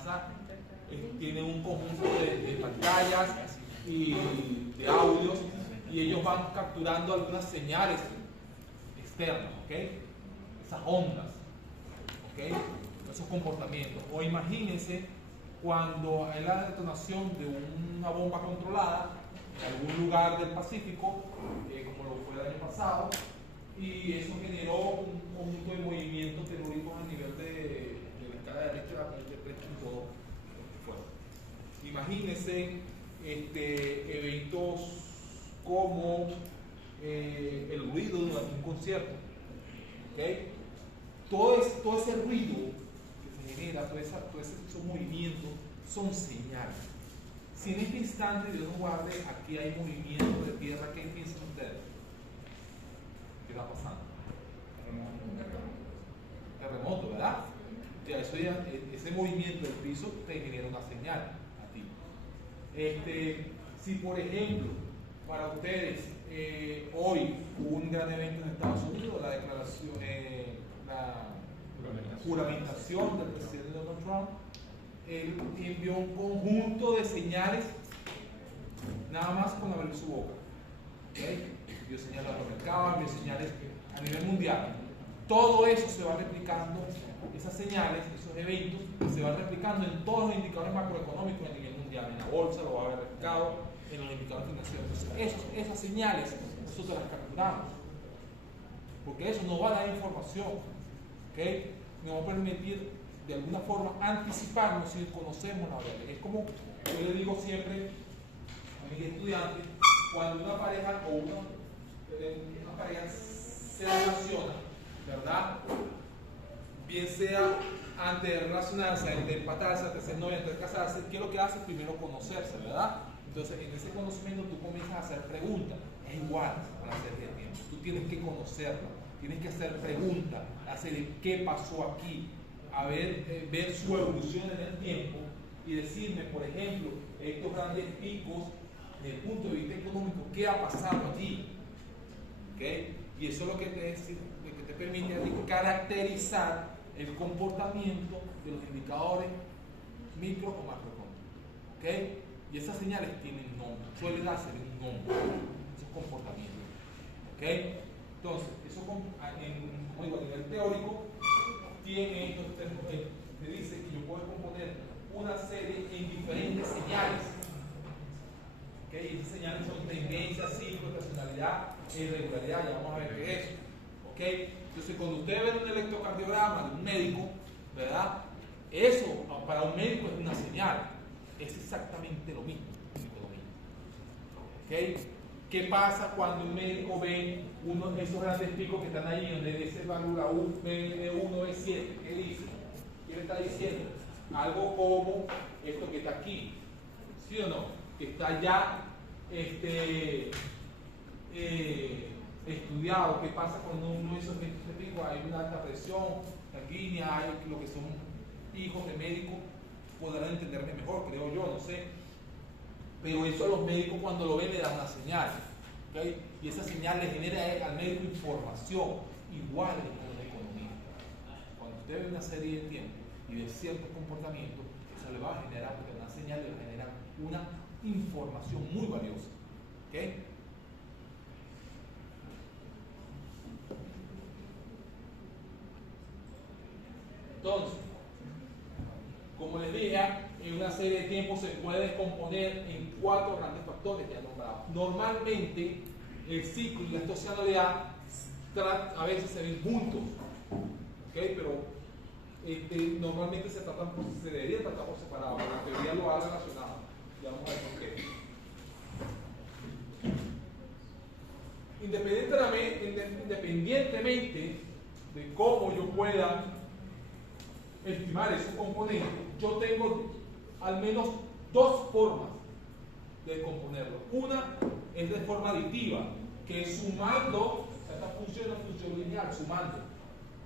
NASA tiene un conjunto de pantallas y de audios, y ellos van capturando algunas señales externas, ¿ok? Esas ondas, ¿ok? Esos comportamientos. O imagínense cuando hay la detonación de una bomba controlada en algún lugar del Pacífico, como lo fue el año pasado, y eso generó un conjunto de movimientos telúricos a nivel de la escala de Richter, y todo fuerte. Imagínense eventos como el ruido durante un concierto, ¿okay? Todo ese ruido que se genera, todos esos movimientos son señales. Si en este instante Dios nos guarde, aquí hay movimiento de tierra, ¿qué piensan ustedes? ¿Qué está pasando? Terremoto, ¿verdad? Ya, ese movimiento del piso te genera una señal a ti. Si por ejemplo, para ustedes, hoy hubo un gran evento en Estados Unidos, la declaración, la juramentación del presidente Donald Trump, él envió un conjunto de señales nada más con abrir su boca. ¿Okay? Envió señales al mercado, envió señales a nivel mundial. Todo eso se va replicando, esas señales, esos eventos, se van replicando en todos los indicadores macroeconómicos a nivel mundial. En la bolsa lo va a haber replicado, en los indicadores financieros. Entonces, esas señales nosotros las capturamos, porque eso nos va a dar información, ¿okay? Nos va a permitir de alguna forma anticiparnos si conocemos la verdad. Es como yo le digo siempre a mis estudiantes, cuando una pareja o una pareja se relaciona, ¿verdad? Bien sea antes de relacionarse, antes de empatarse, antes de ser novia, antes de casarse, ¿qué es lo que hace? Primero conocerse, ¿verdad? Entonces, en ese conocimiento tú comienzas a hacer preguntas. Es igual para hacer de tiempo. Tú tienes que conocerla, tienes que hacer preguntas, hacer qué pasó aquí, a ver su evolución en el tiempo y decirme, por ejemplo, estos grandes picos desde el punto de vista económico, ¿qué ha pasado allí? ¿Okay? Y eso es lo que te permite caracterizar el comportamiento de los indicadores micro o macroeconómicos. ¿Okay? Y esas señales tienen nombre, suelen darse un nombre, esos comportamientos. ¿Okay? Entonces, eso como digo, a nivel teórico, tiene estos términos que dice que yo puedo componer una serie en diferentes señales. ¿Okay? Y esas señales son tendencia, ciclo, estacionalidad e irregularidad. Ya vamos a ver qué es eso. ¿Okay? Entonces, cuando usted ve un electrocardiograma de un médico, ¿verdad? Eso para un médico es una señal. Es exactamente lo mismo en economía. ¿Okay? ¿Qué pasa cuando un médico ve uno de esos grandes picos que están ahí, donde dice válvula U, B1, B7? ¿Qué dice? ¿Qué le está diciendo? Algo como esto que está aquí, ¿sí o no? Que está ya estudiado. ¿Qué pasa cuando uno de esos picos hay una alta presión sanguínea, hay lo que son hijos de médicos? Podrán entenderme mejor, creo yo, no sé. Pero eso a los médicos cuando lo ven le dan una señal, ¿okay? Y esa señal le genera al médico información, igual como en la economía. Cuando usted ve una serie de tiempo y de ciertos comportamientos, eso le va a generar, porque una señal le va a generar una información muy valiosa. ¿Okay? Entonces, como les dije, en una serie de tiempo se puede descomponer en 4 grandes factores que ya nombrado. Normalmente, el ciclo y la estacionalidad a veces se ven juntos, ¿okay? Pero normalmente se debería tratar por separado, la teoría lo ha relacionado. Ya vamos a ver por qué. Independientemente de cómo yo pueda estimar esos componentes, yo tengo al menos 2 formas de componerlo. Una es de forma aditiva, que es sumando, esta función es una función lineal, sumando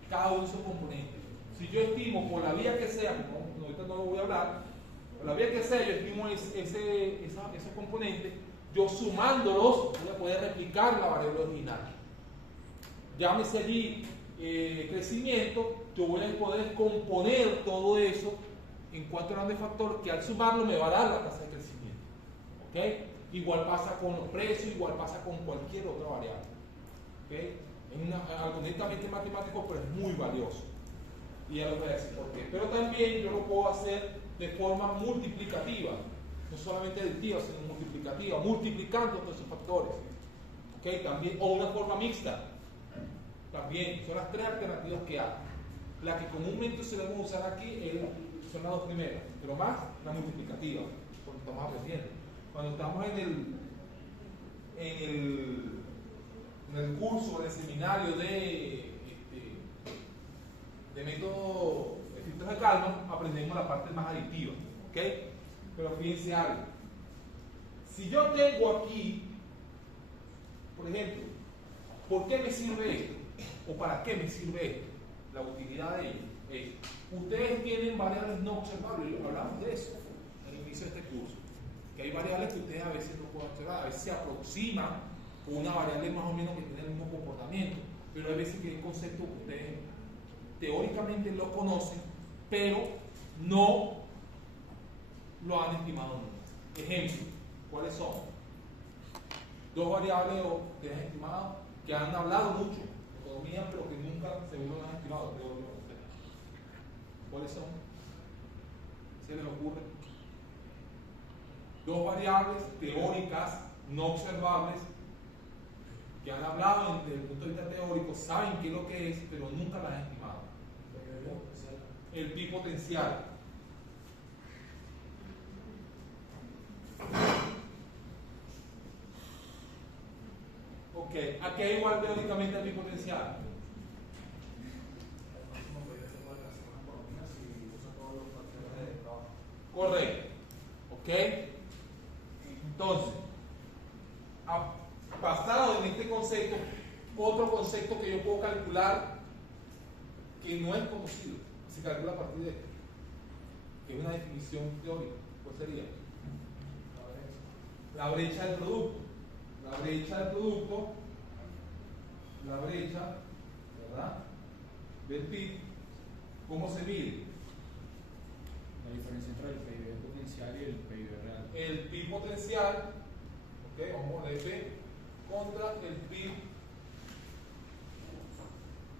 cada uno de esos componentes. Si yo estimo por la vía que sea, ahorita no lo voy a hablar, por la vía que sea, yo estimo esos componentes, yo sumándolos voy a poder replicar la variable original. Llámese allí crecimiento, yo voy a poder componer todo eso en 4 grandes factores que al sumarlo me va a dar la tasa de crecimiento. ¿Okay? Igual pasa con los precios, igual pasa con cualquier otra variable. ¿Okay? Es algo netamente matemático, pero es muy valioso. Y ya lo voy a decir por qué. Pero también yo lo puedo hacer de forma multiplicativa, no solamente additiva, sino multiplicativa, multiplicando todos esos factores. ¿Okay? También, o una forma mixta. También son las 3 alternativas que hay. La que comúnmente se debe usar aquí son las 2 primeras, pero más la multiplicativa, porque estamos aprendiendo. Cuando estamos en el curso, en el seminario de método de filtros de calma, aprendemos la parte más aditiva. ¿Okay? Pero fíjense algo. Si yo tengo aquí, por ejemplo, ¿por qué me sirve esto? ¿O para qué me sirve esto? La utilidad de ello es, ustedes tienen variables no observables, hablamos de eso en el inicio de este curso, que hay variables que ustedes a veces no pueden observar, a veces se aproximan con una variable más o menos que tiene el mismo comportamiento, pero hay veces que hay conceptos que ustedes teóricamente lo conocen, pero no lo han estimado nunca. Ejemplo, ¿cuáles son? 2 variables que ustedes han estimado, que han hablado mucho de economía, pero que nunca seguro lo han estimado. ¿Cuáles son? ¿Se les ocurre? 2 variables teóricas, no observables, que han hablado desde el punto de vista teórico, saben qué es lo que es, pero nunca las han estimado. El pi potencial. Ok, ¿a qué igual teóricamente el pi potencial? Correcto. Ok. Entonces, basado en este concepto, otro concepto que yo puedo calcular que no es conocido, se calcula a partir de esto, que es una definición teórica. ¿Cuál sería? La brecha del producto. La brecha del producto, la brecha, ¿verdad?, del PIB, ¿cómo se mide? La diferencia entre el PIB potencial y el PIB real. El PIB potencial, ok, vamos a poner P, contra el PIB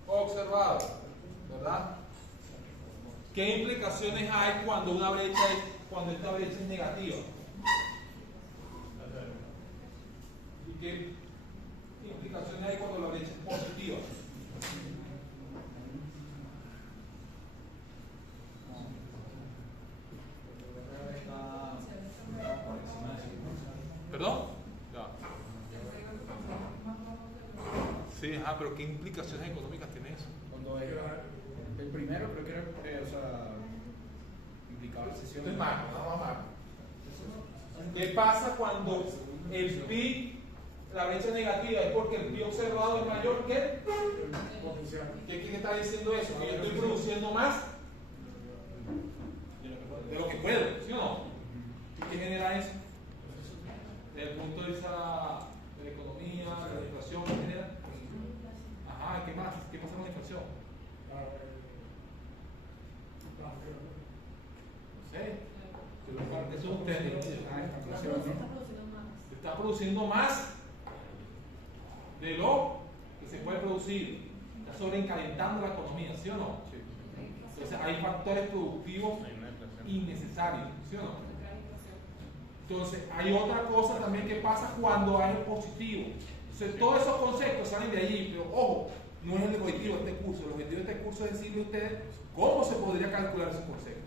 observado, ¿verdad? ¿Qué implicaciones hay cuando esta brecha es negativa? ¿Y qué implicaciones hay cuando la brecha es positiva? ¿Perdón? Ya. Sí, pero ¿qué implicaciones económicas tiene eso? Cuando el primero creo que era, implicaba la sesión. Es más, no más. ¿Qué pasa cuando el PIB, la brecha negativa, es porque el PIB observado es mayor que el potencial? ¿Qué está diciendo eso? Que yo estoy produciendo más de lo que puedo, ¿sí o no? ¿Y qué genera eso? Desde el punto de vista de la economía, de la inflación, ¿qué genera? Ajá, ¿qué más? ¿Qué pasa con la inflación? No sé. Eso es un técnico. Se está produciendo más de lo que se puede producir. Está sobrecalentando la economía, ¿sí o no? Sí. Entonces hay factores productivos innecesarios, ¿sí o no? Entonces hay otra cosa también que pasa cuando hay un positivo. Entonces todos esos conceptos salen de allí, pero ojo, no es el objetivo de este curso. El objetivo de este curso es decirle a ustedes cómo se podría calcular esos conceptos.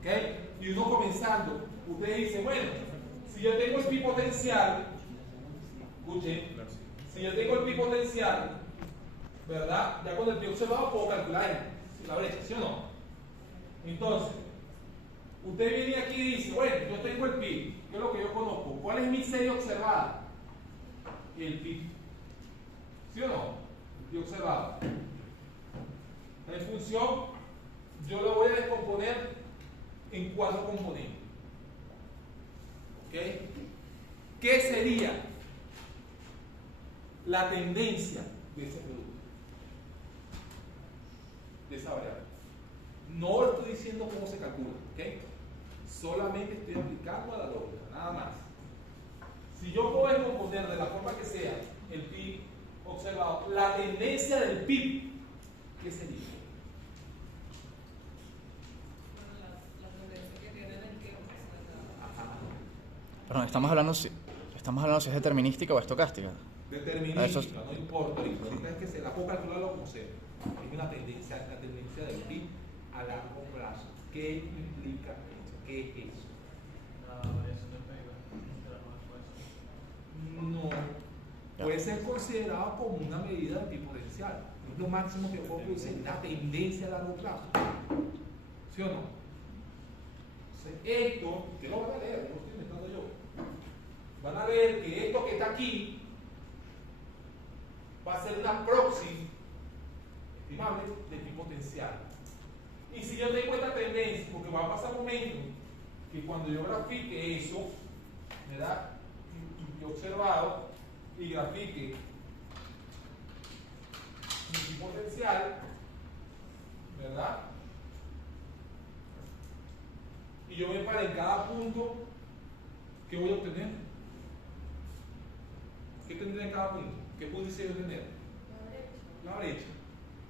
¿Okay? Y uno comenzando, usted dice, bueno, si yo tengo el pi potencial, escuchen, si yo tengo el pi potencial, ¿verdad? Ya con el pi observado puedo calcular la brecha, ¿sí o no? Entonces, usted viene aquí y dice, bueno, yo tengo el pi, que es lo que yo conozco. ¿Cuál es mi serie observada? El pi. ¿Sí o no? El pi observado. En función, yo lo voy a descomponer en 4 componentes. ¿Ok? ¿Qué sería la tendencia de ese producto? De esa variable. No estoy diciendo cómo se calcula. ¿ok? Solamente estoy aplicando a la lógica, nada más. Si yo puedo descomponer de la forma que sea el PIB observado, la tendencia del PIB, ¿qué sería? La tendencia que tiene en el tiempo. Ajá. Perdón, estamos hablando si es determinística o estocástica. Determinística, Eso no importa, ahorita es que se la puedo calcularlo como sea. Es una tendencia, la tendencia del PIB a largo plazo. ¿Qué implica eso? ¿Qué es eso? No, puede ser considerado como una medida de PIB potencial. Es lo máximo que puedo producir, la tendencia a largo plazo. ¿Sí o no? Entonces, esto, que lo van a leer, no lo estoy inventando yo. Van a ver que esto que está aquí va a ser una proxy estimable de PIB potencial. Y si yo tengo esta tendencia, porque va a pasar un momento que cuando yo grafique eso, ¿verdad? Y observado y grafique mi PIB potencial, ¿verdad? Y yo me paro en cada punto, ¿qué voy a obtener? ¿Qué tendré en cada punto? ¿Qué pudiese yo tener? La brecha.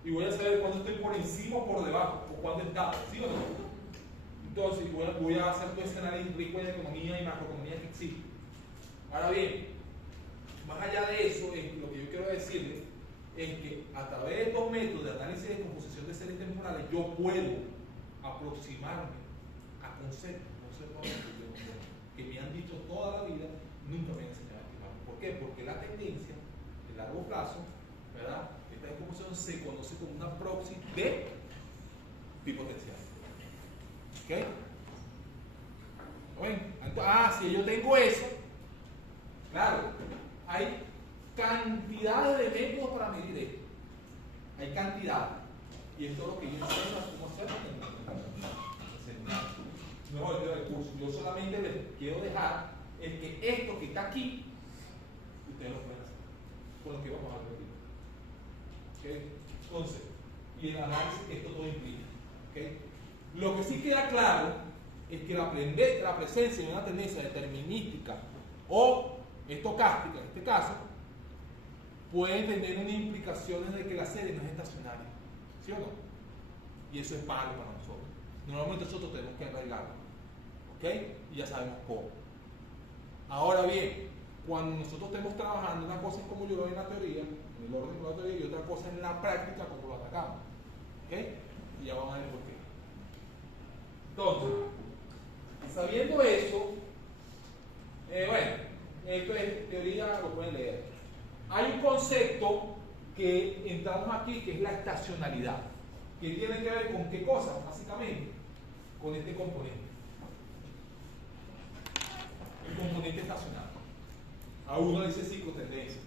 Y voy a saber cuándo estoy por encima o por debajo, o cuándo está, ¿sí o no? Entonces voy a hacer todo ese análisis rico de economía y macroeconomía que existe. Ahora bien, más allá de eso, lo que yo quiero decirles es que a través de estos métodos de análisis de composición de series temporales, yo puedo aproximarme a conceptos que me han dicho toda la vida, nunca me han enseñado a estimar. ¿Por qué? Porque la tendencia de largo plazo, ¿verdad? Esta descomposición se conoce como una proxy de PIB potencial. ¿Ok? Bueno, si yo tengo eso, claro, hay cantidades de métodos para medir esto. Hay cantidades. Y esto es lo que yo enseño a cómo hacerlo en el seminario. No es el curso. Yo solamente les quiero dejar el que esto que está aquí, ustedes lo pueden hacer. Con lo que vamos a ver ahorita. ¿Okay? Entonces, y el análisis que esto todo implica. ¿Okay? Lo que sí queda claro es que la presencia de una tendencia determinística o estocástica, en este caso, puede tener unas implicaciones de que la serie no es estacionaria. ¿Sí o no? Y eso es malo para nosotros. Normalmente nosotros tenemos que arreglarlo. ¿Ok? Y ya sabemos cómo. Ahora bien, cuando nosotros estemos trabajando, una cosa es como yo lo veo en la teoría, en el orden de la teoría, y otra cosa en la práctica, como lo atacamos. ¿Ok? Y ya vamos a ver por qué. Entonces, sabiendo eso, bueno, esto es teoría, lo pueden leer. Hay un concepto que entramos aquí, que es la estacionalidad, que tiene que ver con qué cosa, básicamente, con este componente. El componente estacional. A uno le dice ciclotendencia.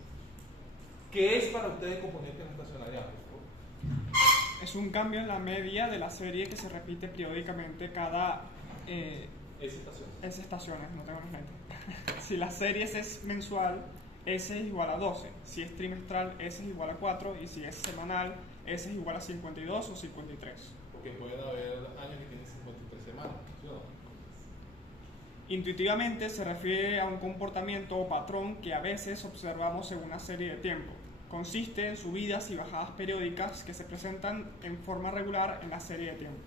¿Qué es para ustedes el componente de la estacionalidad? Es un cambio en la media de la serie que se repite periódicamente cada estaciones, no tengo los lentes. Si la serie es mensual, S es igual a 12. Si es trimestral, S es igual a 4. Y si es semanal, S es igual a 52 o 53. Porque pueden haber años que tienen 53 semanas, ¿sí o no? Intuitivamente se refiere a un comportamiento o patrón que a veces observamos en una serie de tiempo. Consiste en subidas y bajadas periódicas que se presentan en forma regular en la serie de tiempo.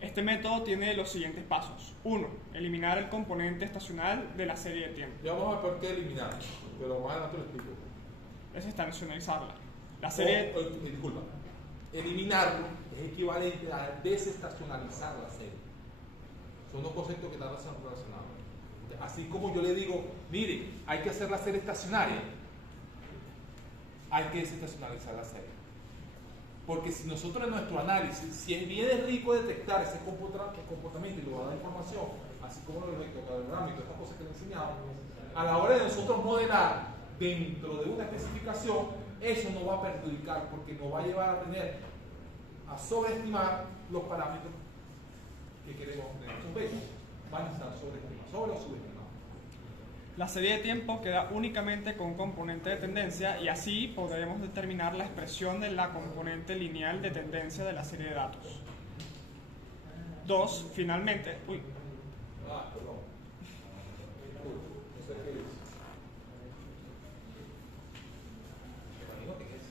Este método tiene los siguientes pasos. 1. Eliminar el componente estacional de la serie de tiempo. Ya vamos a ver por qué eliminar, pero más adelante lo explico. Es estacionalizarla. La serie... disculpa. Eliminarlo es equivalente a desestacionalizar la serie. Son dos conceptos que están relacionados. Así como yo le digo, mire, hay que hacer la serie estacionaria, hay que desestacionalizar la serie. Porque si nosotros en nuestro análisis, si bien es rico detectar ese comportamiento y lo va a dar información, así como los electrocardiograma y todas estas cosas que le he enseñado, a la hora de nosotros modelar dentro de una especificación, eso nos va a perjudicar porque nos va a llevar a tener, a sobreestimar los parámetros que queremos tener. Son bellos, van a estar sobreestimados, sobre o subestimados. La serie de tiempo queda únicamente con componente de tendencia y así podremos determinar la expresión de la componente lineal de tendencia de la serie de datos. 2. Finalmente, Perdón. No sé qué es. Me imagino que es.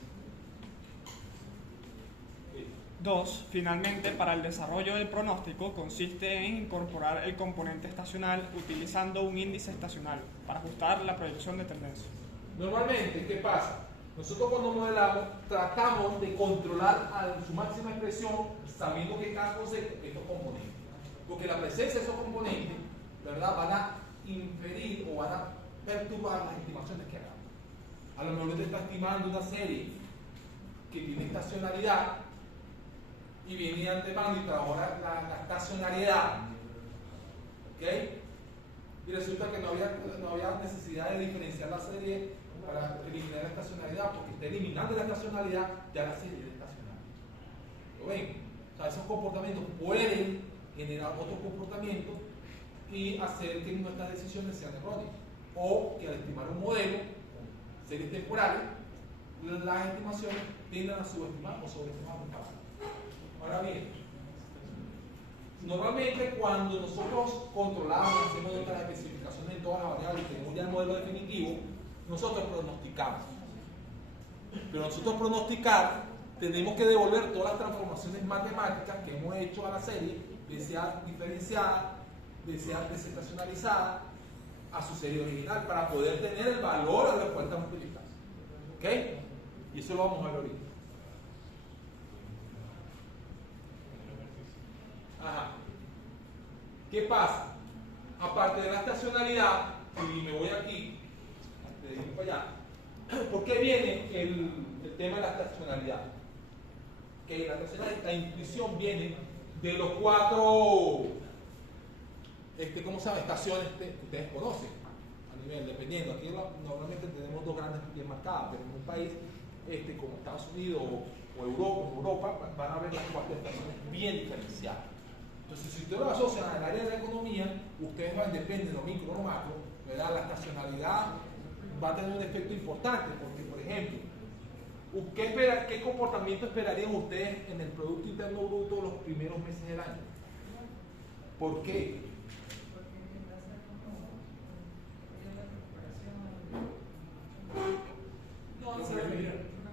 Sí. 2. Finalmente, para el desarrollo del pronóstico consiste en incorporar el componente estacional utilizando un índice estacional para ajustar la proyección de tendencia. Normalmente, ¿qué pasa? Nosotros cuando modelamos tratamos de controlar a su máxima expresión sabiendo que cada concepto estos componentes. Porque la presencia de esos componentes, ¿verdad?, van a inferir o van a perturbar las estimaciones que hagamos. A lo mejor usted está estimando una serie que tiene estacionalidad y viene de antemano y trabajó la estacionalidad, ¿ok? Y resulta que no había necesidad de diferenciar la serie para eliminar la estacionalidad, porque está eliminando la estacionalidad, ya la serie es estacional. ¿Lo ven? O sea, esos comportamientos pueden generar otros comportamientos y hacer que nuestras decisiones sean erróneas. O que al estimar un modelo con series temporales, las estimaciones tiendan a subestimar o sobreestimar un parámetro. Ahora bien, normalmente cuando nosotros controlamos, hacemos nuestras especificaciones en todas las variables y tenemos ya el modelo definitivo, nosotros pronosticamos. Pero nosotros pronosticar, tenemos que devolver todas las transformaciones matemáticas que hemos hecho a la serie, ya sea diferenciada, ya sea desestacionalizada, a su serie original, para poder tener el valor a la cual estamos utilizando. ¿Ok? Y eso lo vamos a ver ahorita. Ajá. ¿Qué pasa? Aparte de la estacionalidad, y me voy aquí, antes de ir para allá, ¿por qué viene el tema de la estacionalidad? Que la intuición viene de los 4, ¿cómo se llama? Estaciones que ustedes conocen a nivel, dependiendo. Aquí normalmente tenemos 2 grandes bien marcadas, pero en un país como Estados Unidos o Europa, van a ver las 4 estaciones bien diferenciadas. Entonces, si ustedes lo asocian al área de la economía, ustedes van, depende de lo micro o lo macro, ¿verdad? La estacionalidad va a tener un efecto importante, porque, por ejemplo, ¿qué comportamiento esperarían ustedes en el Producto Interno Bruto los primeros meses del año? ¿Por qué?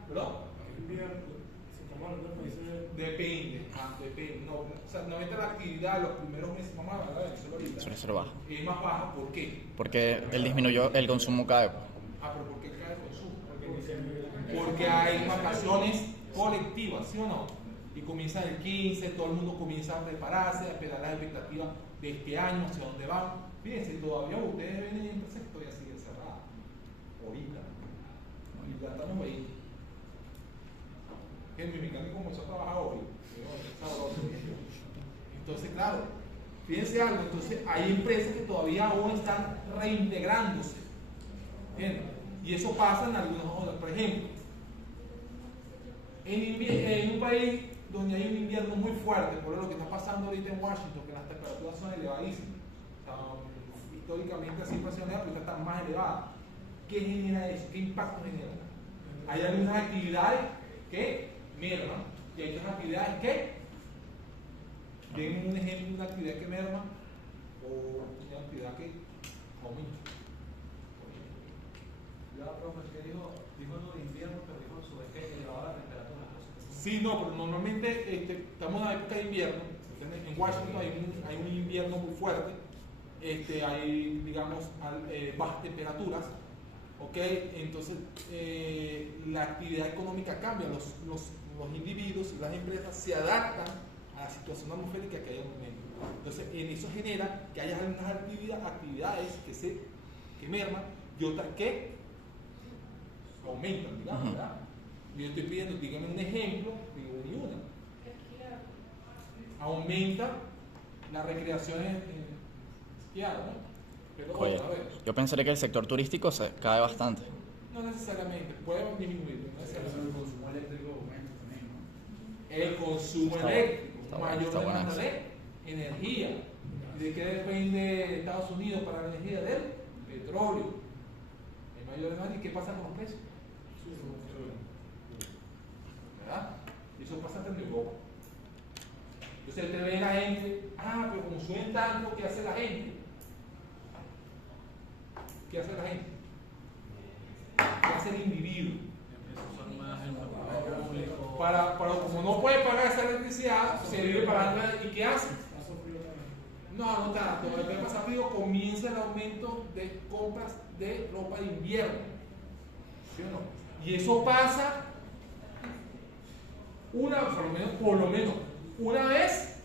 ¿Perdón? Depende. No, o sea, normalmente la actividad de los primeros meses, vamos a ver, eso ahorita, Suele ser baja. es más baja. ¿Por qué? Porque él disminuyó, el consumo cae. Pero ¿por qué cae el consumo? Porque hay vacaciones colectivas, ¿sí o no? Y comienza el 15, todo el mundo comienza a prepararse, a esperar las expectativas de este año, hacia dónde van. Fíjense, todavía ustedes ven en el sector y sigue cerrada. Ahorita. Y ya estamos ahí. Que mi mecánico comenzó a trabajar hoy. Entonces, claro, fíjense algo, entonces hay empresas que todavía aún están reintegrándose. ¿Bien? Y eso pasa en algunas zonas. Por ejemplo, en un país donde hay un invierno muy fuerte, por lo que está pasando ahorita en Washington, que las temperaturas son elevadísimas, históricamente siempre ha sido elevada, pero están más elevadas. ¿Qué genera eso? ¿Qué impacto genera? Hay algunas actividades que merman y hay otras actividades que den un ejemplo de una actividad que merma o una actividad que aumenta. Ya, profe, ¿qué dijo lo de invierno, pero dijo su vez que elevaba la temperatura? Sí, no, pero normalmente estamos en la época de invierno. En Washington hay un invierno muy fuerte, hay, digamos, bajas temperaturas, ¿ok? Entonces la actividad económica cambia, los individuos y las empresas se adaptan a la situación atmosférica que hay en el momento. Entonces, en eso genera que haya algunas actividades que merman y otras que aumentan, digamos, ¿verdad? Yo estoy pidiendo, dígame un ejemplo, digo ni una. Aumenta la recreación en esquiar, ¿no? Pero Oye, a ver, yo pensaría que el sector turístico se cae bastante. no necesariamente, puede disminuir, no necesariamente. El consumo eléctrico aumenta también, ¿no? El consumo Está eléctrico, está bueno, mayor está buena demanda esa. de energía. ¿De qué depende Estados Unidos para la energía del petróleo, hay mayor demanda, ¿y qué pasa con los precios? ¿Verdad? Eso pasa hasta en Europa. Entonces usted ve a la gente, pero como suben tanto, ¿qué hace la gente? ¿Qué hace la gente? ¿Qué hace el individuo? Como no puede pagar esa electricidad, se vive pagando. ¿Y qué hace? No tanto. Lo que pasa rápido, comienza el aumento de compras de ropa de invierno. ¿Sí o no? Y eso pasa por lo menos una vez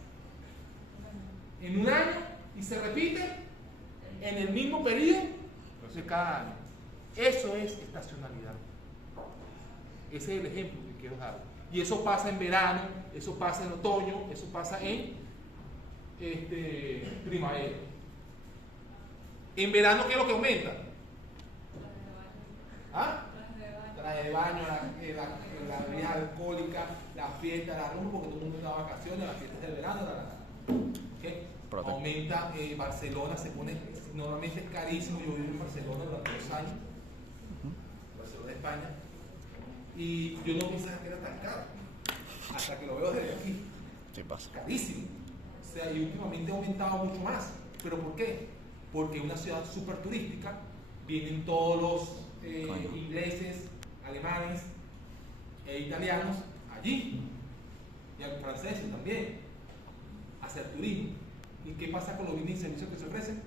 en un año, y se repite en el mismo periodo de cada año. Eso es estacionalidad. Ese es el ejemplo que quiero dar. Y eso pasa en verano, eso pasa en otoño, eso pasa en primavera. En verano, ¿qué es lo que aumenta? Traje de baño, la bebida alcohólica, la fiesta, la rumba, porque todo el mundo está de vacaciones, las fiestas del verano, ¿okay? Aumenta. Barcelona se pone, normalmente es carísimo. Yo viví en Barcelona durante 2 años, Barcelona, España, y yo no pensaba que era tan caro, hasta que lo veo desde aquí. Sí pasa. Carísimo. O sea, y últimamente ha aumentado mucho más. ¿Pero por qué? Porque es una ciudad súper turística, vienen todos los ingleses, alemanes e italianos allí, y franceses también, a hacer turismo. ¿Y qué pasa con los bienes y servicios que se ofrecen?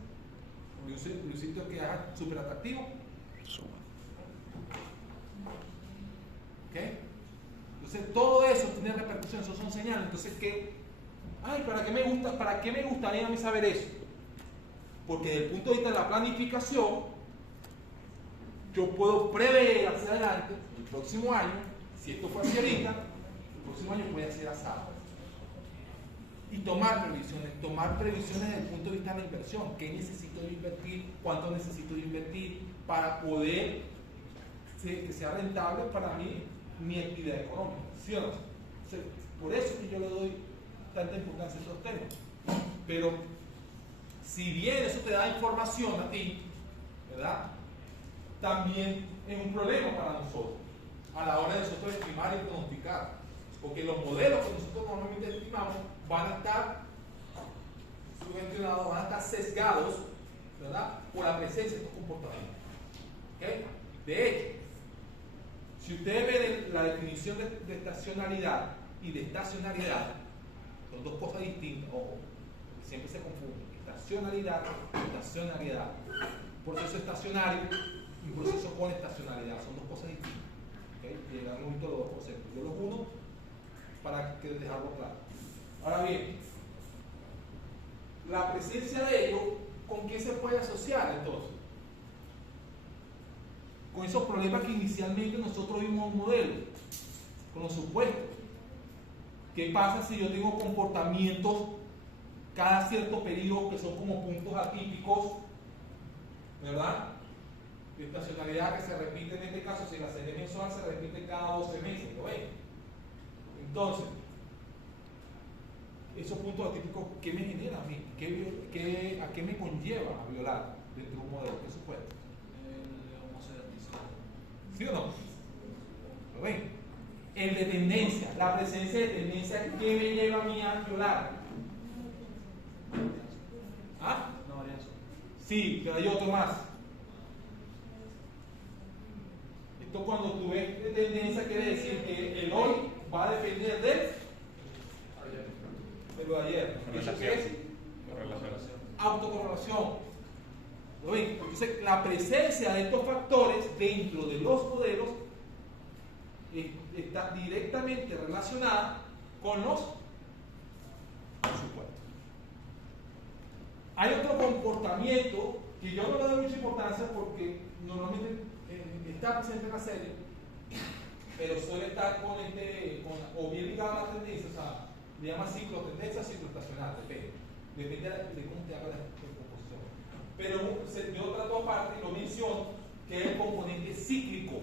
Un sitio que es súper atractivo. ¿Okay? Entonces todo eso tiene repercusiones, eso son señales. Entonces, ¿para qué me gustaría a mí saber eso? Porque desde el punto de vista de la planificación, yo puedo prever hacia adelante, el próximo año, si esto fue así ahorita, el próximo año puede ser asado. Y tomar previsiones desde el punto de vista de la inversión. ¿Qué necesito yo invertir? ¿Cuánto necesito yo invertir para poder que sea rentable para mí mi actividad económica? ¿Sí o no? Por eso que yo le doy tanta importancia a estos temas. Pero si bien eso te da información a ti, ¿verdad? También es un problema para nosotros a la hora de nosotros estimar y pronosticar, porque los modelos que nosotros normalmente estimamos van a estar subvencionados, van a estar sesgados, ¿verdad?, por la presencia de estos comportamientos. ¿Okay? De hecho, si ustedes ven la definición de estacionalidad y de estacionalidad, son dos cosas distintas, ojo, siempre se confunden. Estacionalidad, estacionalidad. Un proceso estacionario y un proceso con estacionalidad son dos cosas distintas. ¿Okay? Y en algún momento los dos conceptos. Yo los uno para dejarlo claro. Ahora bien, la presencia de ellos, ¿con qué se puede asociar entonces? Con esos problemas que inicialmente nosotros vimos en un modelo, con los supuestos. ¿Qué pasa si yo tengo comportamientos cada cierto periodo que son como puntos atípicos, ¿verdad?, de estacionalidad que se repite en este caso? Si la serie mensual se repite cada 12 meses, ¿lo ven? Entonces, esos puntos atípicos, ¿qué me genera a mí? ¿A qué me conlleva a violar dentro de un modelo? ¿Qué supuesto? ¿Sí o no? ¿Lo ven? El de tendencia, la presencia de tendencia, ¿qué me lleva a mí a violar? ¿Ah? No, varianza. Sí, pero hay otro más. Esto, cuando tú ves de tendencia, quiere decir que el hoy va a depender de lo de ayer. ¿Eso qué es? Autocorrelación. ¿Lo ven? Entonces, la presencia de estos factores dentro de los modelos está directamente relacionada con los supuestos. Hay otro comportamiento que yo no le doy mucha importancia porque normalmente está presente en la serie, pero suele estar o bien ligado a la tendencia, o sea, le llama ciclo tendencia o ciclo estacional, depende de cómo te haga la composición. Pero yo trato aparte y lo menciono, que es el componente cíclico.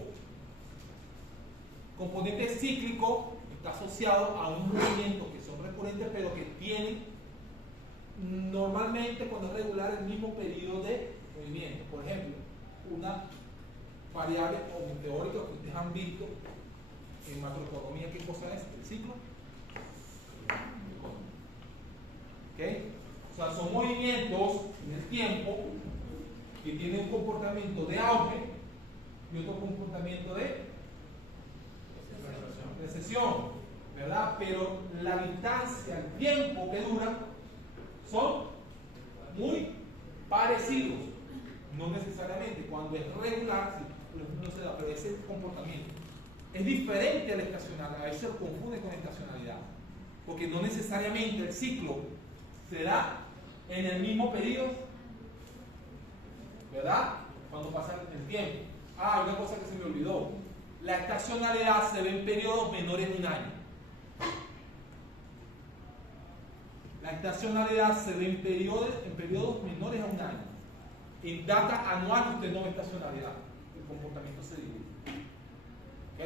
Componente cíclico está asociado a un movimiento que son recurrentes, pero que tienen normalmente, cuando es regular, el mismo periodo de movimiento. Por ejemplo, una variable teórica que ustedes han visto en macroeconomía, ¿qué cosa es? El ciclo. ¿Ok? O sea, son movimientos en el tiempo que tienen un comportamiento de auge y otro comportamiento de recesión, ¿verdad? Pero la distancia, el tiempo que duran son muy parecidos. No necesariamente, cuando es regular, sí, no se da, pero ese comportamiento es diferente a la estacionalidad. A veces se lo confunde con estacionalidad, porque no necesariamente el ciclo se da en el mismo periodo, ¿verdad? Cuando pasa el tiempo. Ah, una cosa que se me olvidó. La estacionalidad se ve en periodos menores de un año. La estacionalidad se ve en periodos menores a un año. En data anual usted no ve estacionalidad. El comportamiento se divide. ¿Ok?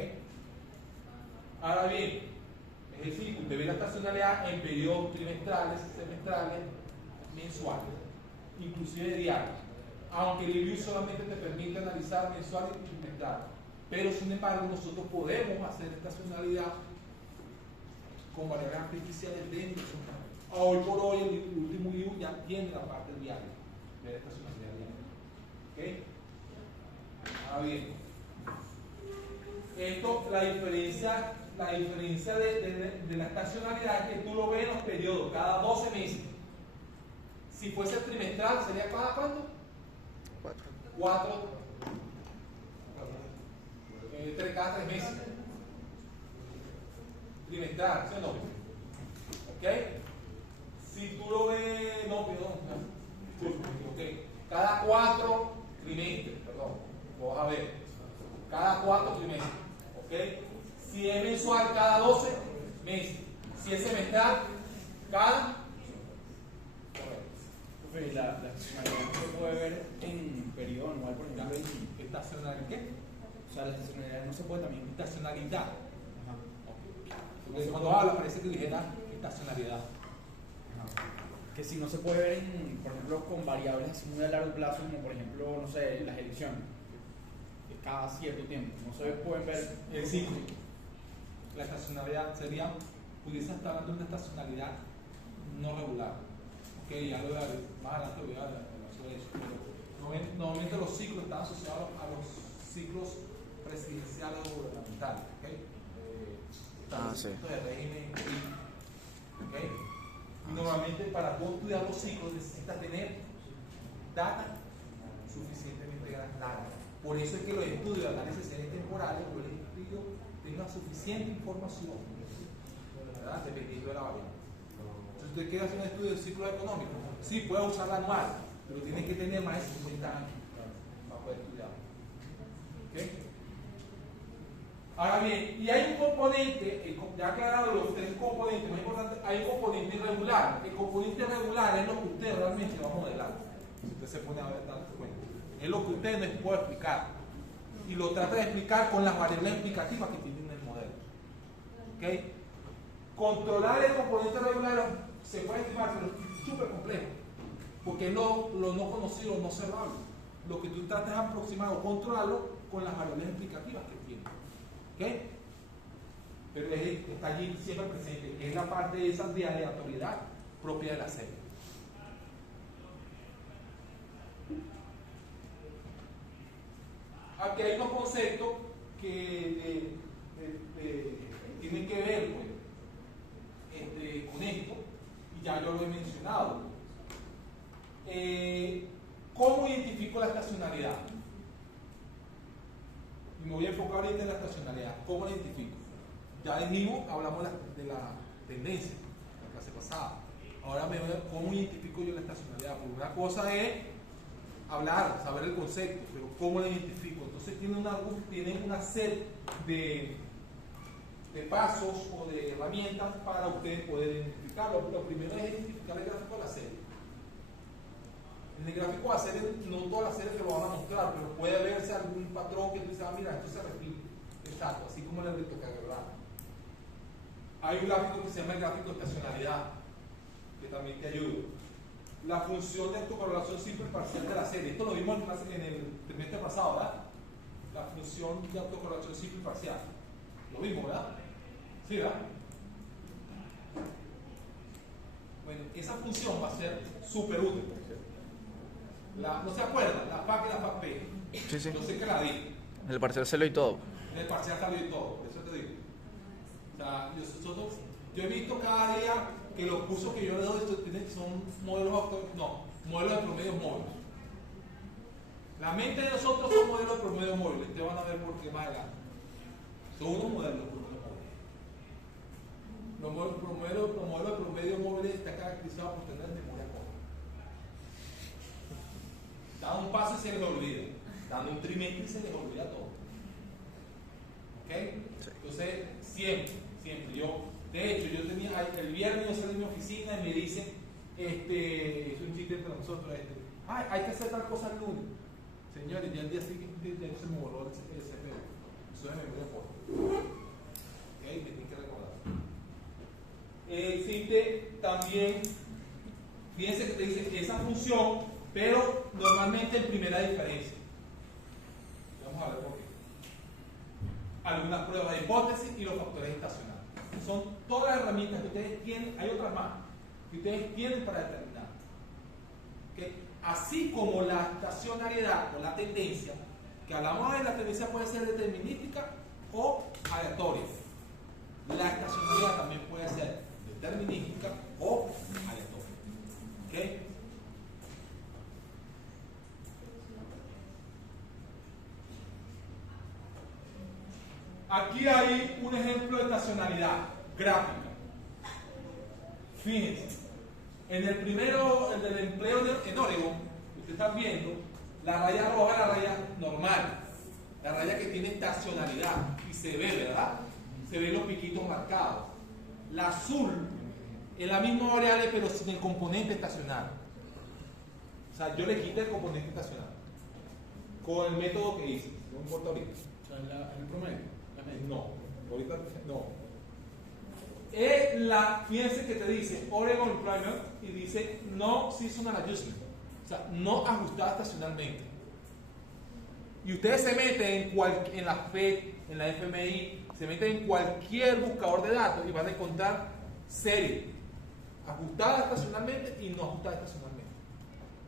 Ahora bien, es decir, usted ve la estacionalidad en periodos trimestrales, semestrales, mensuales, inclusive diarios. Aunque el review solamente te permite analizar mensual y trimestral. Pero sin embargo, nosotros podemos hacer estacionalidad con variables artificiales dentro de su. Hoy por hoy, el último review ya tiene la parte diaria de la estacionalidad diaria. ¿Ok? Ahora bien, esto, la diferencia de la estacionalidad es que tú lo ves en los periodos, cada 12 meses. Si fuese trimestral, ¿sería cada cuánto? 4. Cada 3 meses. Trimestral, ¿sí o no? ¿Ok? Si tú lo ves, no, cada 4 trimestres, perdón, vamos a ver, cada 4 trimestres, ¿ok? Si es mensual, cada 12 meses. Si es semestral, cada. La estacionalidad no se puede ver en periodo anual, por ejemplo. ¿Estacionalidad qué? O sea, la estacionalidad no se puede también. Estacionalidad. Ajá. Porque cuando habla parece que dijera estacionalidad. Que si no se puede ver, por ejemplo, con variables así muy a largo plazo, como por ejemplo, no sé, las elecciones, que cada cierto tiempo, no se pueden ver El ciclo. La estacionalidad sería, pudiese estar hablando de una estacionalidad no regular. Ok, ya lo voy a ver, más adelante voy a hablar sobre eso. Pero normalmente los ciclos están asociados a los ciclos presidenciales o gubernamentales. ¿Okay? Sí. De régimen. ¿Okay? Y normalmente para tú estudiar los ciclos necesitas tener data suficientemente larga. Por eso es que los estudios de análisis temporales o el estudio tengan suficiente información, ¿verdad? Dependiendo de la variable. Entonces, usted quiere hacer un estudio de ciclos económicos, sí, puede usar la anual, pero tiene que tener más de 50 años para poder estudiar. ¿Okay? Ahora bien, y hay un componente, ya aclarado los 3 componentes más importantes, hay un componente irregular. El componente irregular es lo que usted realmente va a modelar. Si usted se pone a ver, darse cuenta. Es lo que usted no puede explicar. Y lo trata de explicar con las variables explicativas que tiene en el modelo. ¿Okay? Controlar el componente irregular se puede estimar, pero es súper complejo. Porque es lo no conocido, no cerrable. Lo que tú tratas de aproximar o controlarlo con las variables explicativas que tiene. ¿Ok? Pero está allí siempre presente, que es la parte de esa de aleatoriedad propia de la serie. Aquí hay unos conceptos que tienen que ver con esto, y ya yo lo he mencionado. ¿Cómo identifico la estacionalidad? Y me voy a enfocar ahorita en la estacionalidad. ¿Cómo la identifico? Ya dijimos, hablamos de la tendencia, en la clase pasada. Ahora me voy a cómo identifico yo la estacionalidad. Porque una cosa es hablar, saber el concepto, pero ¿cómo la identifico? Entonces tienen una serie de pasos o de herramientas para ustedes poder identificarlo. Lo primero es identificar el gráfico de la serie. En el gráfico de la serie, no todas las series te lo van a mostrar, pero puede verse algún patrón que tú dices, mira, esto se repite. Exacto, así como en el electrocardiograma. Hay un gráfico que se llama el gráfico de estacionalidad, que también te ayuda. la función de autocorrelación simple parcial de la serie. Esto lo vimos en el trimestre pasado, ¿verdad? La función de autocorrelación simple parcial. Lo vimos, ¿verdad? Sí, ¿verdad? Bueno, esa función va a ser súper útil, por cierto. ¿No se acuerdan? La FAC y la FAC-P. Sí, sí. Yo sé que la di. El parcial se lo y todo. En el parcial salió y todo, por eso te digo. O sea, yo he visto cada día que los cursos que yo le doy son modelos de promedios móviles. La mente de nosotros son modelos de promedios móviles. Ustedes van a ver por qué más adelante. Son unos modelos de promedios móviles. Los modelos de promedios móviles están caracterizados por tener memoria corta. Dan un paso y se les olvida. Dan un trimestre y se les olvida todo. ¿Ok? Sí. Entonces, siempre. De hecho, yo tenía, el viernes yo salí de mi oficina y me dicen, es un chiste entre nosotros, hay que hacer tal cosa el lunes. Señores, ya el día siguiente ya no se me voló el CPU. Eso es memoria corta. ¿Ok? Me tienen que recordar. Existe también, fíjense que te dice esa función, pero normalmente en primera diferencia. Vamos a ver por qué. Algunas pruebas de hipótesis y los factores estacionales. Son todas las herramientas que ustedes tienen, hay otras más, que ustedes tienen para determinar. ¿Okay? Así como la estacionariedad o la tendencia, que hablamos de la tendencia puede ser determinística o aleatoria. La estacionariedad también puede ser determinística o aleatoria. ¿Okay? Aquí hay un ejemplo de estacionalidad gráfica. Fíjense, en el primero, el del empleo en Oregon, ustedes están viendo, la raya roja es la raya normal, la raya que tiene estacionalidad, y se ve, ¿verdad? Se ven los piquitos marcados. La azul es la misma variable, pero sin el componente estacional. O sea, yo le quité el componente estacional con el método que hice, no importa ahorita. O sea, el promedio. No, ahorita no. Fíjense que te dice Oregon Employment y dice no seasonal adjustment, o sea, no ajustada estacionalmente. Y ustedes se meten en la FED, en la FMI, se meten en cualquier buscador de datos y van a encontrar serie ajustada estacionalmente y no ajustada estacionalmente.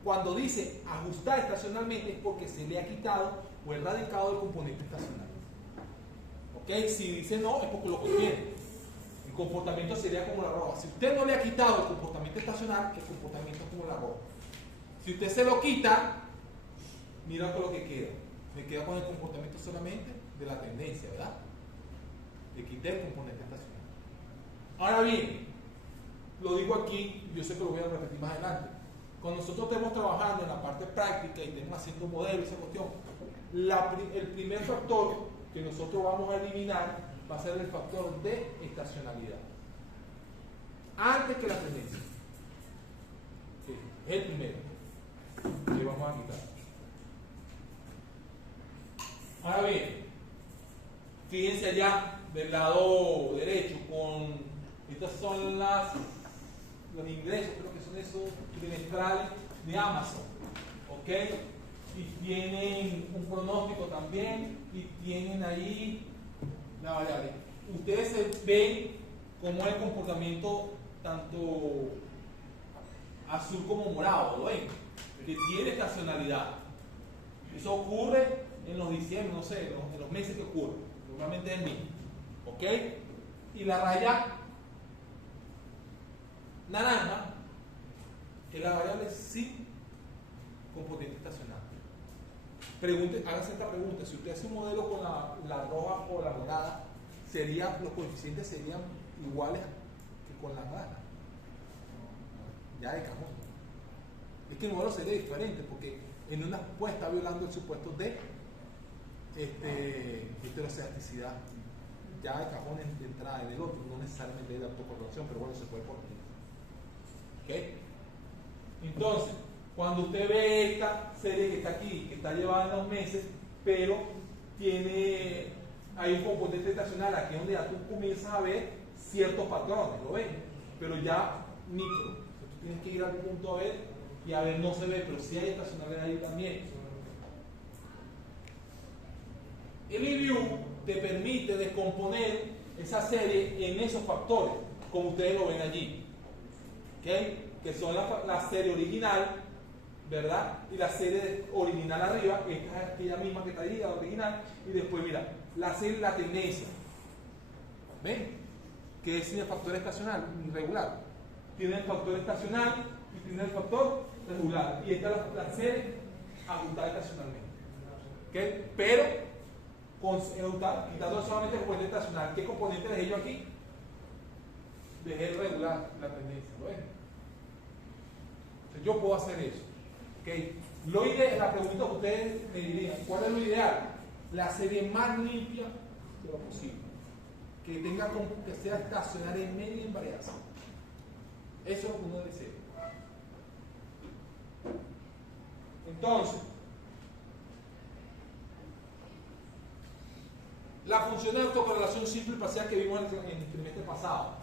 Cuando dice ajustada estacionalmente es porque se le ha quitado o erradicado el componente estacional. ¿Okay? Si dice no, es porque lo contiene. El comportamiento sería como la roja. Si usted no le ha quitado el comportamiento estacional, el comportamiento es como la roja. Si usted se lo quita, mira con lo que queda. Me queda con el comportamiento solamente de la tendencia, ¿verdad? Le quité el componente estacional. Ahora bien, lo digo aquí, yo sé que lo voy a repetir más adelante. Cuando nosotros estemos trabajando en la parte práctica y estemos haciendo modelos, esa cuestión, el primer factor que nosotros vamos a eliminar va a ser el factor de estacionalidad antes que la tendencia. Sí, es el primero que vamos a quitar. Ahora bien, fíjense allá del lado derecho con estas son los ingresos, creo que son esos trimestrales de Amazon, ¿ok? Y tienen un pronóstico también y tienen ahí la variable. Ustedes se ven cómo es el comportamiento tanto azul como morado, ¿lo ven? Que tiene estacionalidad. Eso ocurre en los diciembre, no sé, en los meses que ocurre. Normalmente es el mismo. ¿Ok? Y la raya naranja es la variable sin componente estacional. Háganse esta pregunta: si usted hace un modelo con la roja o la morada, los coeficientes serían iguales que con la naranja. Ya de cajón. Es que el modelo sería diferente porque en una puede estar violando el supuesto de heterocedasticidad. Ya de cajón de entrada en el otro, no necesariamente de autocorrelación, pero bueno, se puede por aquí. ¿Ok? Entonces, cuando usted ve esta serie que está aquí, que está llevada en los meses, pero hay un componente estacional, aquí es donde ya tú comienzas a ver ciertos patrones, ¿lo ven? Pero ya micro. Tú tienes que ir al punto a ver Y a ver, no se ve, pero sí hay estacionalidad ahí también. El eView te permite descomponer esa serie en esos factores, como ustedes lo ven allí. ¿Okay? Que son la serie original, ¿verdad? Y la serie original arriba, esta es aquella misma que está ahí, la original, y después mira, la serie, la tendencia. ¿Ven? Que es el factor estacional, regular. Tiene el factor estacional y tiene el factor regular. Y esta es la serie ajustada estacionalmente. ¿Okay? Pero, quitando solamente el componente estacional, ¿qué componente dejé yo aquí? Dejé el regular, la tendencia. ¿Lo ven? Entonces, yo puedo hacer eso. ¿Okay? Lo ideal, la pregunta que ustedes me dirían, ¿cuál es lo ideal? La serie más limpia de lo posible. Que tenga que sea estacionaria en medio y en variación. Eso es lo que uno desea. Entonces, la función de autocorrelación simple y parcial que vimos en el trimestre pasado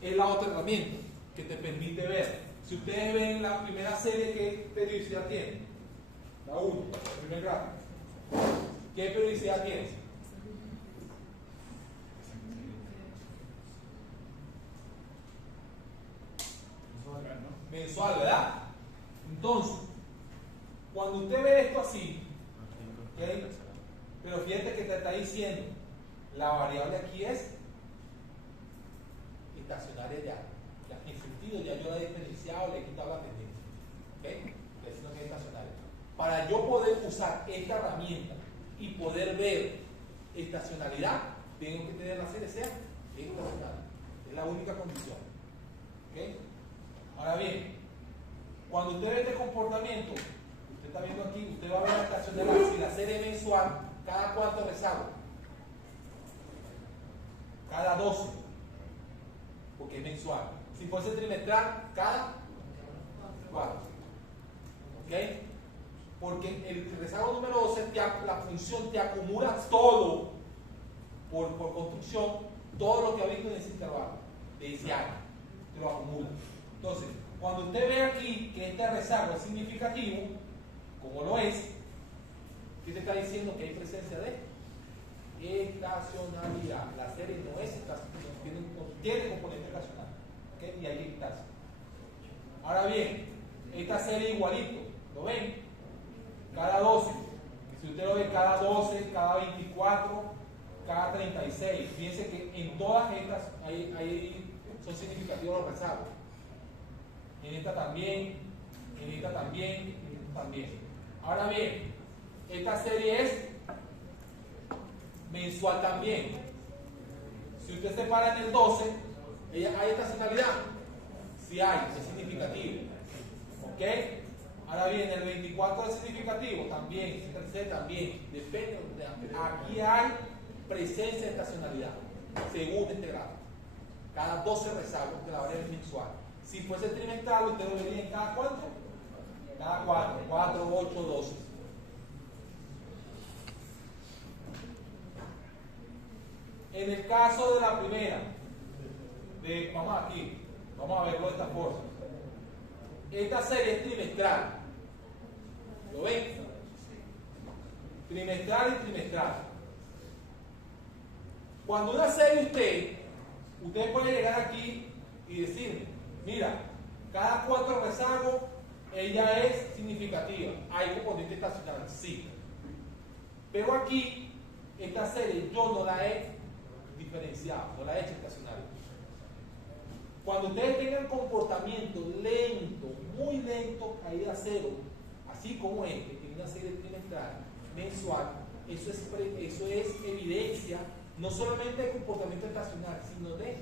es la otra herramienta que te permite ver. Si ustedes ven la primera serie, ¿qué periodicidad tiene? La 1, el primer gráfico. ¿Qué periodicidad tiene? Mensual, ¿verdad? Entonces, cuando usted ve esto así, ¿okay? Pero fíjate que te está diciendo, la variable aquí es estacionaria ya. En sentido, ya yo la he diferenciado, le he quitado la tendencia. ¿Okay? Es lo que es estacionaria. Para yo poder usar esta herramienta y poder ver estacionalidad, tengo que tener la serie sea estacionaria. Es la única condición. ¿Okay? Ahora bien, cuando usted ve este comportamiento, usted está viendo aquí, usted va a ver la estacionalidad. Si la serie es mensual, ¿cada cuánto rezago? Cada 12, porque es mensual. Si fuese trimestral, cada 4. ¿Ok? Porque el rezago número 12, la función te acumula todo, por construcción, todo lo que ha visto en ese intervalo de ese año. Te lo acumula. Entonces, cuando usted ve aquí que este rezago es significativo, como lo es, ¿qué te está diciendo? Que hay presencia de estacionalidad. La serie no es estacional, tiene componente estacional. ¿Okay? Y hay que quitarse. Ahora bien, esta serie igualito, ¿lo ven? Cada 12. Si usted lo ve cada 12, cada 24, cada 36. Fíjense que en todas estas son significativos los rezagos. En esta también, en esta también, en esta también. Ahora bien, esta serie es mensual también. Si usted se para en el 12, ¿hay estacionalidad? Sí hay, es significativo. ¿Ok? Ahora bien, el 24 es significativo, también, el 36 también. Depende de aquí hay presencia de estacionalidad, según este gráfico. Cada 12 rezagos de la variable mensual. Si fuese trimestral, usted lo vería en cada cuánto? Cada 4, 4, 8, 12. En el caso de la primera, vamos aquí, vamos a verlo de esta forma. Esta serie es trimestral. ¿Lo ven? Trimestral y trimestral. Cuando una serie usted puede llegar aquí y decir, mira, cada 4 rezagos, ella es significativa. ¿Hay componente estacional? Sí. Pero aquí, esta serie yo no la he diferenciado, no la he hecho estacional. Cuando ustedes tengan comportamiento lento, muy lento, caída a cero, así como este, que tiene una serie trimestral, mensual, eso es evidencia no solamente de comportamiento estacional, sino de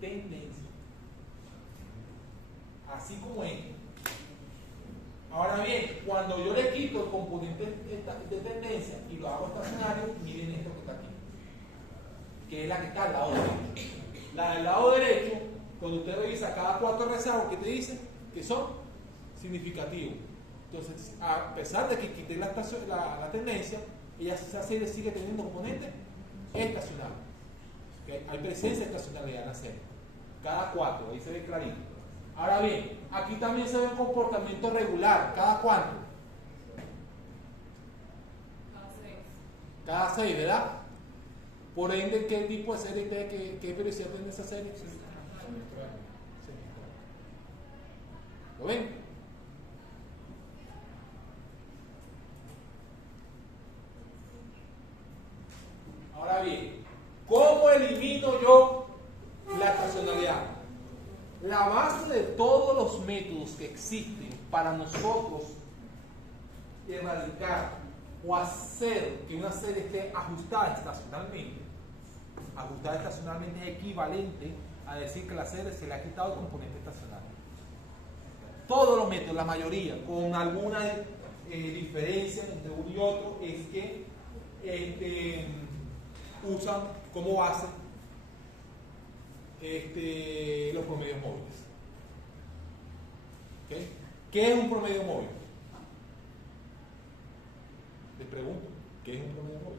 tendencia. Así como este. Ahora bien, cuando yo le quito el componente de tendencia y lo hago estacionario, miren esto que está aquí, que es la que está al lado derecho. La del lado derecho, cuando usted revisa cada 4 rezagos, ¿qué te dice? Que son significativos. Entonces, a pesar de que quité la tendencia, esa serie sigue teniendo componente estacional. ¿Okay? Hay presencia estacionalidad en la serie. Cada 4, ahí se ve clarito. Ahora bien, aquí también se ve un comportamiento regular. ¿Cada cuánto? Cada 6, ¿verdad? Por ende, ¿qué tipo de serie tiene? ¿Qué velocidad tiene esa serie? ¿Lo ven? Ahora bien, ¿cómo elimino yo la estacionalidad? La base de todos los métodos que existen para nosotros erradicar o hacer que una serie esté ajustada estacionalmente es equivalente a decir que la serie se le ha quitado el componente estacional. Todos los métodos, la mayoría, con alguna diferencia entre uno y otro, es que usan como base los promedios móviles. ¿Okay? ¿Qué es un promedio móvil? Les pregunto, ¿qué es un promedio móvil?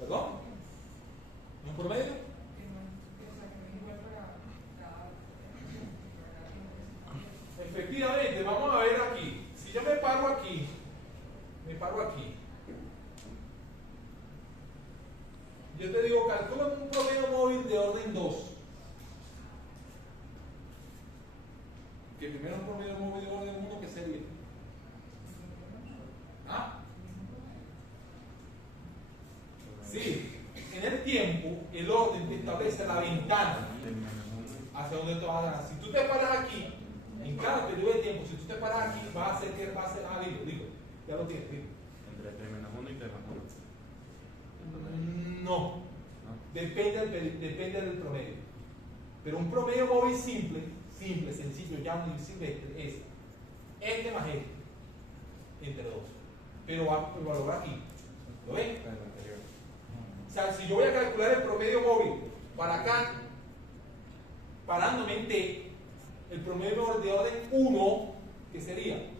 ¿Perdón? ¿Un promedio? Efectivamente, vamos a ver aquí. Si yo me paro aquí, yo te digo, calcula un promedio móvil de orden 2. Que primero un promedio móvil de orden 1, ¿qué sería? ¿Ah? Sí, en el tiempo, el orden te establece la ventana hacia donde tú vas a ganar. Si tú te paras aquí, en cada periodo de tiempo, si tú te paras aquí, vas a hacer que digo, ya lo tienes, digo. Entre T menos 1 y T más 1. No, depende del promedio. Pero un promedio móvil simple, sencillo, llano y silvestre, es este más este, entre 2. Pero va a valorar aquí. ¿Lo ven? O sea, si yo voy a calcular el promedio móvil para acá, parándome en T, el promedio de orden 1, que sería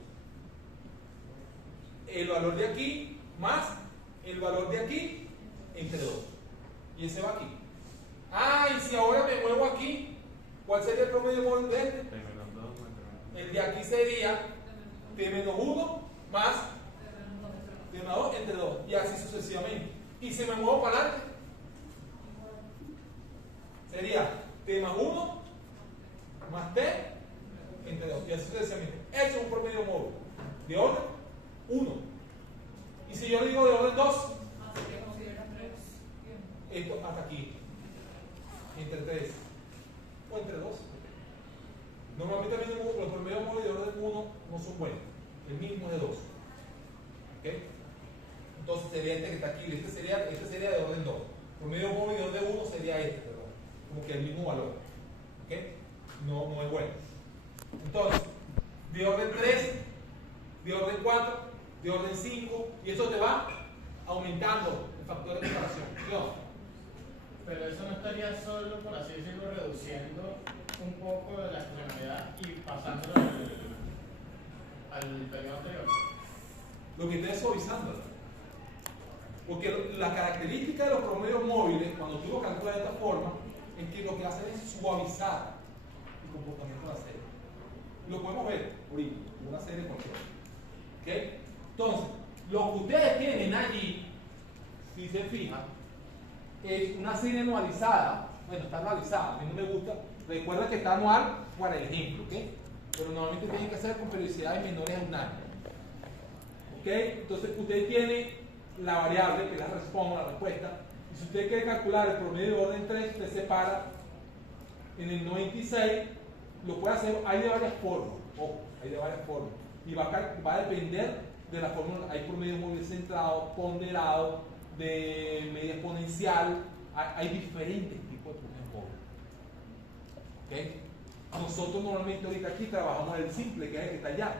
el valor de aquí más el valor de aquí entre 2. Y ese va aquí. Ah, y si ahora me muevo aquí, ¿cuál sería el promedio móvil de este? T menos 2 más T menos 2. El de aquí sería T menos 1 más T menos 2 entre 2. Y así sucesivamente. Y si me muevo para adelante, sería T más 1 más T entre 2. Y así sucesivamente. Eso es un promedio móvil de orden 1. Y si yo digo de orden 2, esto hasta aquí, entre 3 o entre 2. Normalmente los promedios móviles de orden 1 no son buenos, el mínimo es de 2. ¿Okay? Entonces sería este que está aquí, este sería de orden 2. Promedio móvil de orden 1 sería este, ¿verdad? Como que el mismo valor. ¿Okay? No es bueno. Entonces, de orden 3, de orden 4, de orden 5, y eso te va aumentando el factor de comparación. ¿No? Pero eso no estaría solo, por así decirlo, reduciendo un poco de la estacionalidad y pasándolo al periodo anterior. Lo que está es suavizándola. Porque la característica de los promedios móviles, cuando tú lo calculas de esta forma, es que lo que hacen es suavizar el comportamiento de la serie. Lo podemos ver ahorita, una serie cualquiera. ¿Okay? Entonces, lo que ustedes tienen allí, si se fijan, es una serie anualizada. Bueno, está anualizada, a mí no me gusta. Recuerda que está anual para el ejemplo, ¿ok? Pero normalmente tiene que ser con periodicidades menores a un año. ¿Ok? Entonces, usted tiene la variable que la respuesta. Y si usted quiere calcular el promedio de orden 3, usted separa en el 96, lo puede hacer, hay de varias formas. Ojo, hay de varias formas. Y va a depender de la fórmula. Hay promedio móvil centrado, ponderado, de media exponencial. Hay diferentes tipos de promedios móviles. ¿Okay? Nosotros normalmente ahorita aquí trabajamos el simple, que es el que está allá.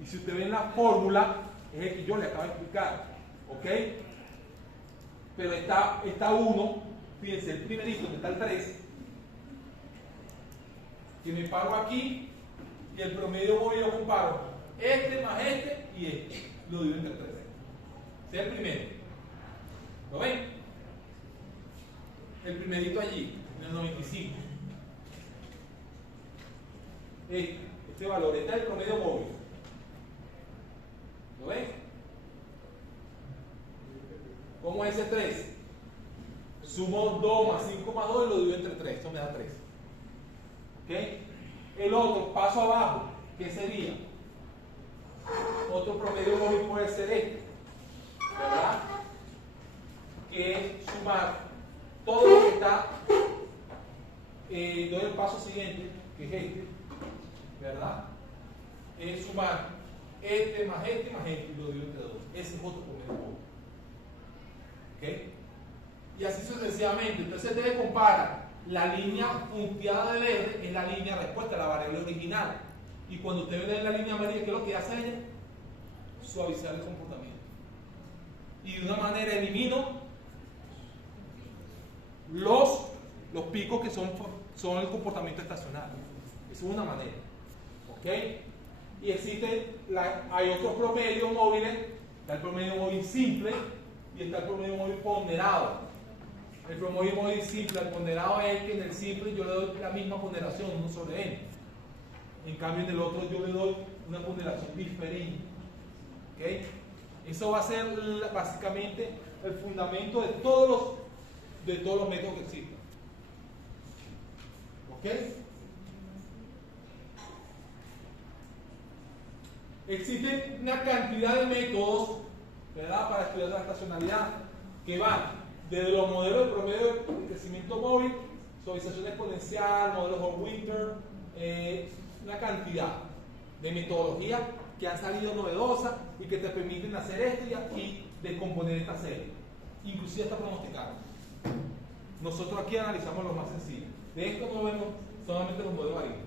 Y si usted ve en la fórmula, es el que yo le acabo de explicar. ¿Ok? Pero está uno, fíjense, el primerito, que está el 3, que me paro aquí, y el promedio móvil lo comparo este más este y este. Lo divido entre 3. Ese es el primero. ¿Lo ven? El primerito allí, en el 95. Este valor, este es el promedio móvil. ¿Lo ven? ¿Cómo es ese 3? Sumo 2 más 5 más 2 y lo divido entre 3. Esto me da 3. ¿Ok? El otro, paso abajo, ¿qué sería? Otro promedio móvil puede ser este, ¿verdad? Que es sumar todo lo que está. Doy el paso siguiente, que es este, ¿verdad? Es sumar este más este más este y lo divido entre 2. Ese es otro promedio móvil. ¿Ok? Y así sucesivamente. Entonces debe comparar la línea punteada de verde, es la línea respuesta, la variable original. Y cuando usted ve la línea amarilla, ¿qué es lo que hace ella? Suavizar el comportamiento. Y de una manera elimino los picos que son el comportamiento estacional. Esa es una manera. ¿Ok? Y hay otros promedios móviles. Está el promedio móvil simple y está el promedio móvil ponderado. El promedio móvil simple, el ponderado es que en el simple yo le doy la misma ponderación, 1 sobre n. En cambio en el otro yo le doy una ponderación diferente. ¿Okay? Eso va a ser básicamente el fundamento de todos los métodos que existen. ¿Ok? Existe una cantidad de métodos, ¿verdad?, para estudiar la estacionalidad que van desde los modelos de promedio de crecimiento móvil, suavización exponencial, modelos Hall-Winter, una cantidad de metodologías que han salido novedosas y que te permiten hacer esto y descomponer esta serie, inclusive hasta pronosticar. Nosotros aquí analizamos lo más sencillo. De esto no vemos solamente los modelos variables.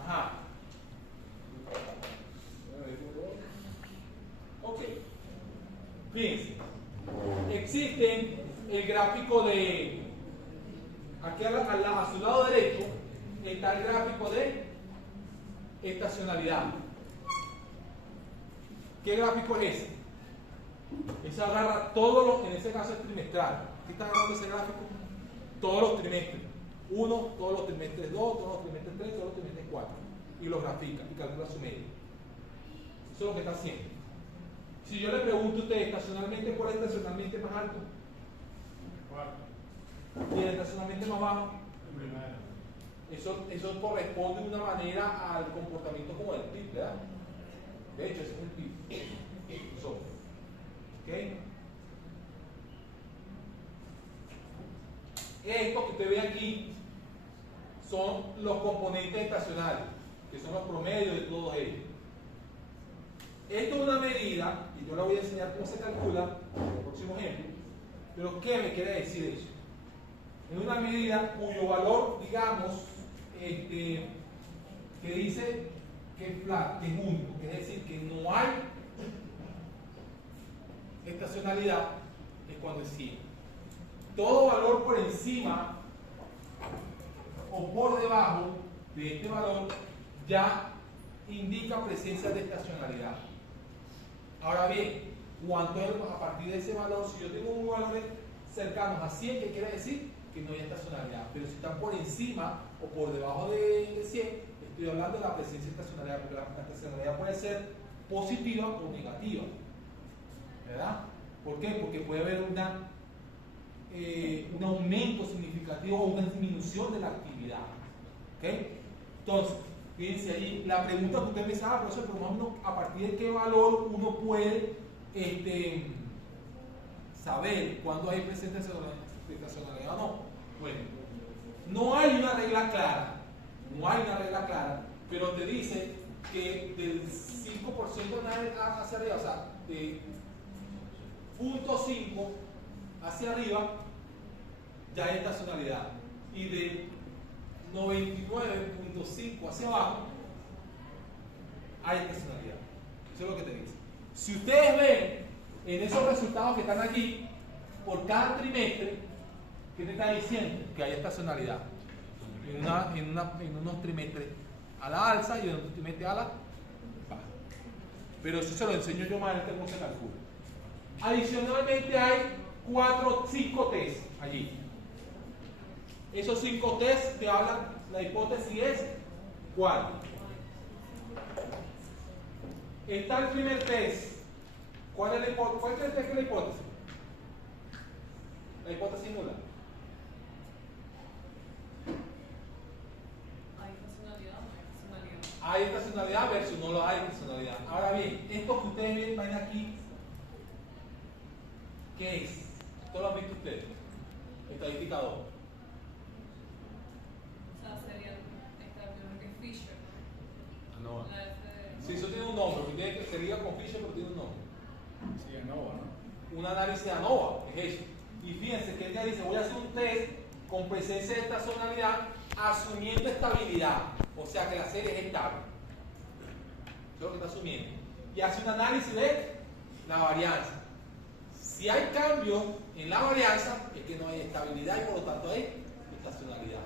Ajá. Ok. Fíjense. Existe el gráfico de. Aquí a su lado derecho está el gráfico de estacionalidad. ¿Qué gráfico es ese? Ese agarra todos los, en ese caso es trimestral. ¿Qué está agarrando ese gráfico? Todos los trimestres. 1, todos los trimestres 2, todos los trimestres 3, todos los trimestres 4. Y los grafica y calcula su media. Eso es lo que está haciendo. Si yo le pregunto a usted estacionalmente, ¿cuál es estacionalmente más alto? Y el estacionalmente más bajo. Eso corresponde de una manera al comportamiento como del PIB, ¿verdad? De hecho, ese es el PIB. ¿Ok? Esto que usted ve aquí son los componentes estacionales, que son los promedios de todos ellos. Esto es una medida, y yo le voy a enseñar cómo se calcula en el próximo ejemplo, pero ¿qué me quiere decir eso? Es una medida cuyo valor, digamos, que dice que es flat, que es único, que es decir, que no hay estacionalidad, es cuando es 100. Todo valor por encima o por debajo de este valor ya indica presencia de estacionalidad. Ahora bien, ¿cuánto es a partir de ese valor? Si yo tengo un valor cercanos a 100, ¿qué quiere decir? Que no hay estacionalidad. Pero si están por encima o por debajo de 100, estoy hablando de la presencia de estacionalidad, porque la estacionalidad puede ser positiva o negativa, ¿verdad? ¿Por qué? Porque puede haber un aumento significativo o una disminución de la actividad. ¿Okay? Entonces, fíjense ahí, la pregunta que usted me sabe, profesor, pero más o menos a partir de qué valor uno puede saber cuándo hay presencia de estacionalidad o no. Bueno, no hay una regla clara, pero te dice que del 5% hacia arriba, o sea, de 0.5 hacia arriba, ya hay estacionalidad. Y de 99.5 hacia abajo, hay estacionalidad. Eso es lo que te dice. Si ustedes ven en esos resultados que están aquí, por cada trimestre, ¿qué te está diciendo? Que hay estacionalidad. En unos trimestres a la alza y en otros trimestres a la baja. pero eso se lo enseño yo más adelante cómo se calcula. Adicionalmente hay 5 test allí. Esos 5 test te hablan, la hipótesis es ¿cuál? Está el primer test. ¿Cuál es el test que es la hipótesis? La hipótesis nula. Hay estacionalidad versus no lo hay estacionalidad. Ahora bien, esto que ustedes ven aquí, ¿qué es? ¿Esto lo han visto ustedes? Estadística 2. O sea, sería esta primero que es Fisher, ¿no? No, La F Sí, eso tiene un nombre, porque sería con Fisher, pero tiene un nombre. Sí, ANOVA, ¿no? Un análisis de ANOVA, es eso. Y fíjense que ella dice, voy a hacer un test con presencia de estacionalidad asumiendo estabilidad, o sea que la serie es estable. Eso es lo que está asumiendo. Y hace un análisis de la varianza. Si hay cambios en la varianza, es que no hay estabilidad y por lo tanto hay estacionalidad.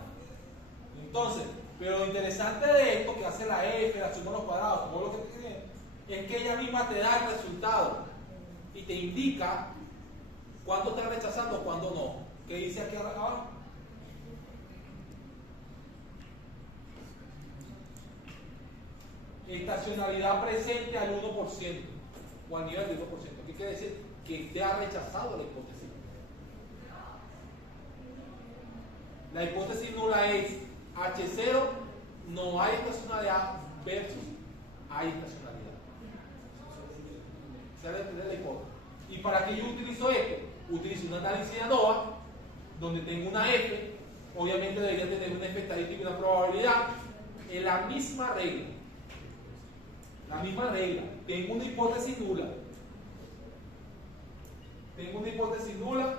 Entonces, pero lo interesante de esto que hace la F, la suma de los cuadrados, todo lo que te tiene, es que ella misma te da el resultado y te indica cuándo está rechazando o cuándo no. ¿Qué dice aquí abajo? Estacionalidad presente al 1% o al nivel del 1%. ¿Qué quiere decir? Que te ha rechazado la hipótesis. La hipótesis nula es H0, no hay estacionalidad versus hay estacionalidad. Se ha de entender la hipótesis. ¿Y para qué yo utilizo esto? Utilizo un análisis de ANOVA donde tengo una F, obviamente debería tener una F estadística y una probabilidad en la misma regla. La misma regla. Tengo una hipótesis nula. Tengo una hipótesis nula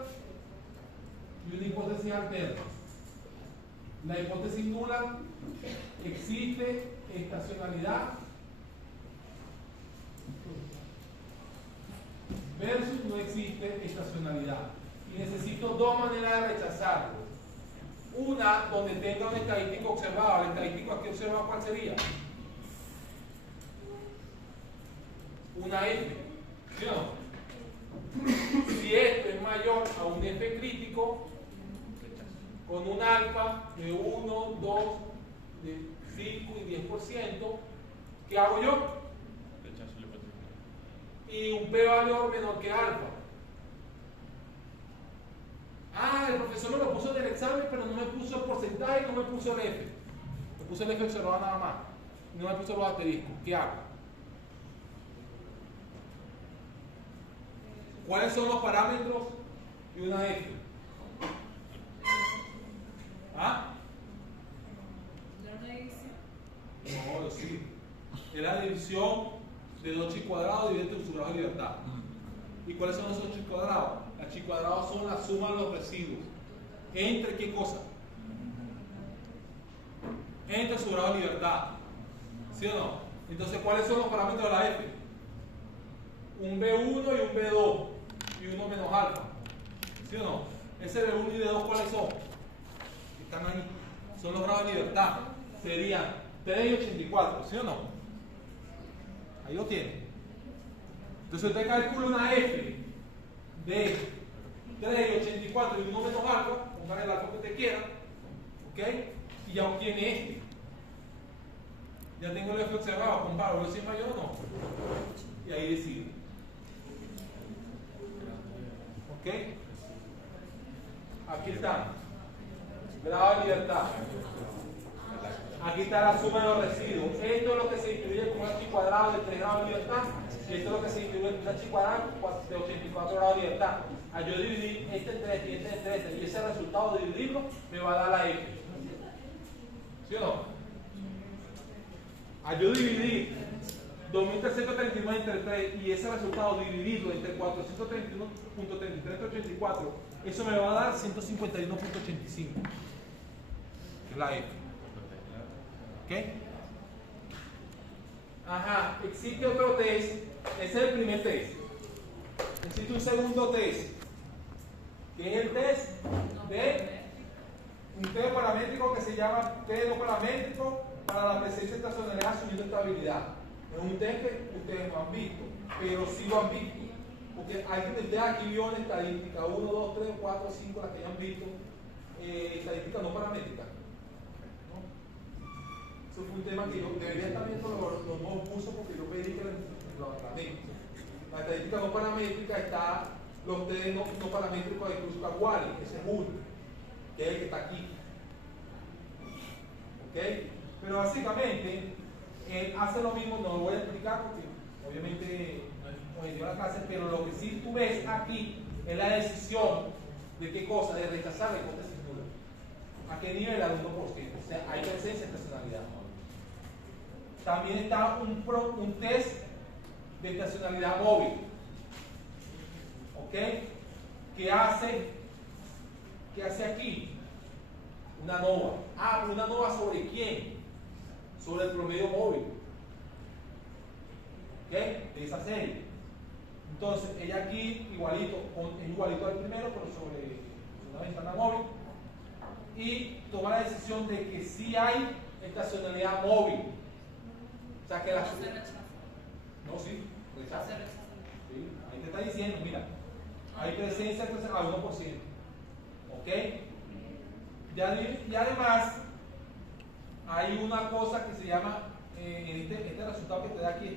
y una hipótesis alterna. La hipótesis nula existe estacionalidad versus no existe estacionalidad. Y necesito dos maneras de rechazarlo. Una donde tenga un estadístico observado. El estadístico aquí observado, ¿cuál sería? Una F. ¿Sí o no? Si esto es mayor a un F crítico, con un alfa de 1, 2, de 5 y 10%, ¿qué hago yo? rechazo la hipótesis. Y un p-valor menor que alfa. Ah, el profesor me lo puso en el examen, pero no me puso el porcentaje y no me puso el F. Me puso el F observado nada más. No me puso los asteriscos. ¿Qué hago? ¿Cuáles son los parámetros de una F? ¿Ah? No, sí. Es la división de 2chi cuadrados dividido entre su grado de libertad. ¿Y cuáles son los 2chi cuadrados? Los chi cuadrados son la suma de los residuos. ¿Entre qué cosa? Entre su grado de libertad. ¿Sí o no? Entonces, ¿cuáles son los parámetros de la F? Un B1 y un B2 y uno menos alfa. ¿Sí o no? Ese B1 y B2, ¿cuáles son? Están ahí. Son los grados de libertad. Serían 3 y 84. ¿Sí o no? Ahí lo tienen. Entonces usted calcula una F de 3 y 84 y uno menos alfa. Pongan el alfa que usted quiera. ¿Ok? Y ya obtiene este. Ya tengo el F observado. Comparo si es mayor o no. Y ahí decido. ¿Ok? Aquí está. Grado de libertad. Aquí está la suma de los residuos. Esto es lo que se distribuye con un chi cuadrado de 3 grados de libertad. Y esto es lo que se distribuye con un chi cuadrado de 84 grados de libertad. Al yo dividir este entre este y este entre este, y ese resultado de dividirlo me va a dar la F. ¿Sí o no? Al yo dividir 2339 entre 3 y ese resultado dividido entre 431.3384, eso me va a dar 151.85, que es la F. ¿Ok? Ajá, existe otro test. Ese es el primer test. Existe un segundo test, que es el test de un test paramétrico que se llama test no paramétrico para la presencia de estacionalidad asumiendo estabilidad. Es un test que ustedes no han visto, pero sí lo han visto. Porque alguien de ustedes aquí vio en estadística 1, 2, 3, 4, 5, las que hayan visto, estadística no paramétrica. ¿No? Eso fue un tema que yo debería estar viendo los nuevos cursos porque yo pedí que lo aclaré. La estadística no paramétrica está los test no paramétricos de Cruz Caguari, ese es uno, que es el que está aquí. ¿Ok? Pero básicamente, él hace lo mismo, no lo voy a explicar porque obviamente no es la clase, pero lo que sí tú ves aquí es la decisión de qué cosa, de rechazar la hipótesis nula. ¿A qué nivel? Al 1%. O sea, hay presencia de estacionalidad. También está un test de estacionalidad móvil. ¿Ok? ¿Qué hace aquí? Una nova. Ah, pero una nova ¿sobre quién? Sobre el promedio móvil. ¿Ok? De esa serie. Entonces, ella aquí igualito, es igualito al primero, pero sobre una ventana móvil. Y toma la decisión de que sí hay estacionalidad móvil. O sea que la. No se rechaza. No, sí, Se rechaza. rechaza. Sí, ahí te está diciendo, mira, hay presencia entonces al 1%. ¿Ok? Y además, hay una cosa que se llama, este resultado que te da aquí,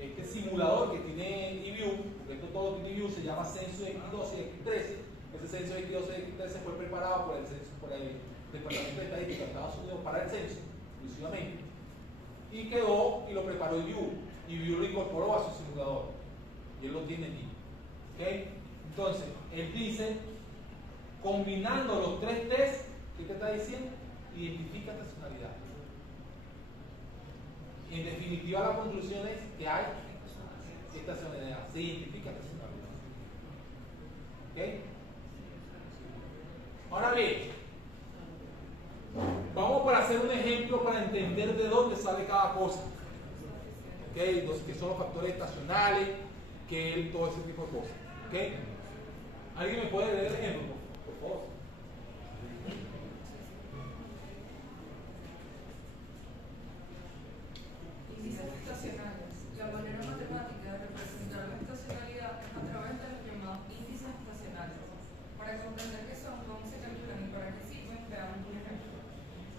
este simulador que tiene eView, porque esto todo tiene eView, se llama censo X12 y X13. Ese censo X12 y X13 fue preparado por el Departamento de Estadística de Estados Unidos para el censo, exclusivamente. Y quedó y lo preparó eView. eView lo incorporó a su simulador. Y él lo tiene aquí. ¿Okay? Entonces, él dice, combinando los tres tests, ¿qué te está diciendo? Identifica estacionalidad. En definitiva, la conclusión es que hay estacionalidad. Se identifica estacionalidad. ¿Ok? Ahora bien, vamos para hacer un ejemplo para entender de dónde sale cada cosa. ¿Ok? Que son los factores estacionales, todo ese tipo de cosas. ¿Ok? ¿Alguien me puede leer el ejemplo? Por favor. Índices estacionales. La manera matemática de representar la estacionalidad es a través de los llamados índices estacionales. Para comprender qué son, cómo se calculan y para qué sirven, veamos un ejemplo.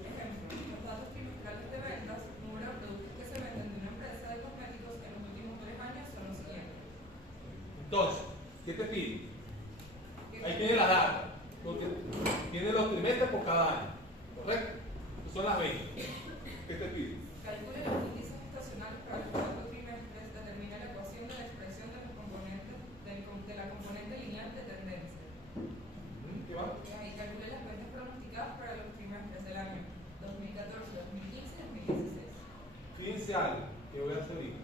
Ejemplo, los datos trimestrales de ventas, número de productos que se venden de una empresa de cosméticos en los últimos 3 años son los siguientes. Entonces, ¿qué te pide? Ahí tiene la data. Porque tiene los trimestres por cada año. ¿Correcto? Son las ventas. ¿Qué te pide? Calcule los índices estacionales para los 4 trimestres, determina la ecuación de la expresión de los componentes de la componente lineal de tendencia. ¿Qué va? Y calcule las ventas pronosticadas para los trimestres del año 2014, 2015 y 2016. Fíjense algo que voy a hacer ahorita.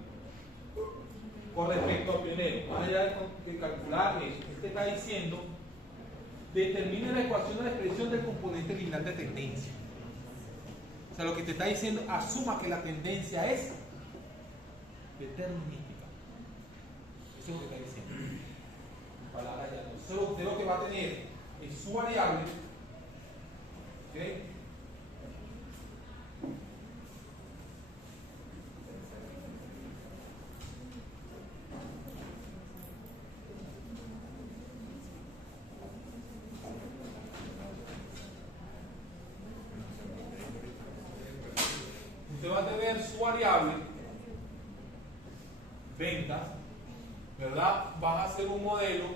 Con respecto al primero, más allá de calcular eso, él te está diciendo, determine la ecuación de la expresión del componente lineal de tendencia. O sea, lo que te está diciendo, asuma que la tendencia es determinística. Eso es lo que está diciendo. En palabras llanas. Entonces, usted lo que va a tener es su variable, ¿ok? Usted va a tener su variable, ventas, ¿verdad? Vas a hacer un modelo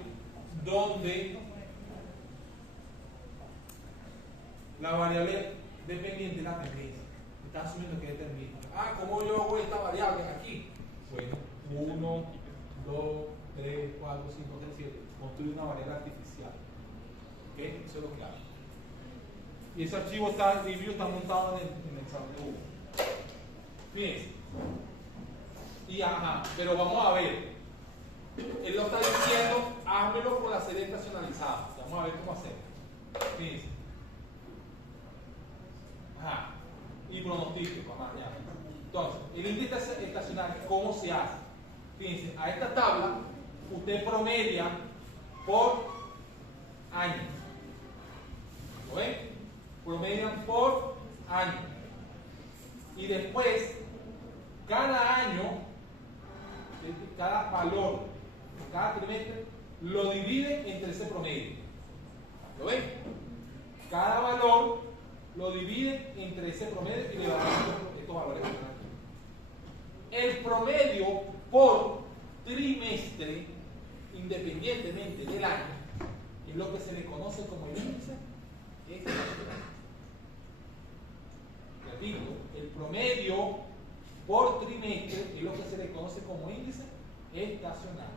donde la variable dependiente de la tendencia. Está asumiendo que es determinista. Ah, ¿cómo yo hago esta variable aquí? Bueno, 1, 2, 3, 4, 5, 6, 7. Construye una variable artificial. ¿Ok? Eso es lo que hago. Y ese archivo está, el review está montado en el examen de Google. Fíjense. Y pero vamos a ver. Él lo está diciendo, hámelo con la serie estacionalizada. Vamos a ver cómo hacer. Fíjense. Y pronóstico, vamos allá. Entonces, el índice estacional, ¿cómo se hace? Fíjense, a esta tabla, usted promedia por año. ¿Lo ven? Promedian por año. Y después, cada año, cada valor, cada trimestre, lo divide entre ese promedio. ¿Lo ven? Cada valor lo divide entre ese promedio y le va a dar estos valores. El promedio por trimestre, independientemente del año, es lo que se le conoce como el índice estacional. Repito, el promedio por trimestre es lo que se le conoce como índice estacional.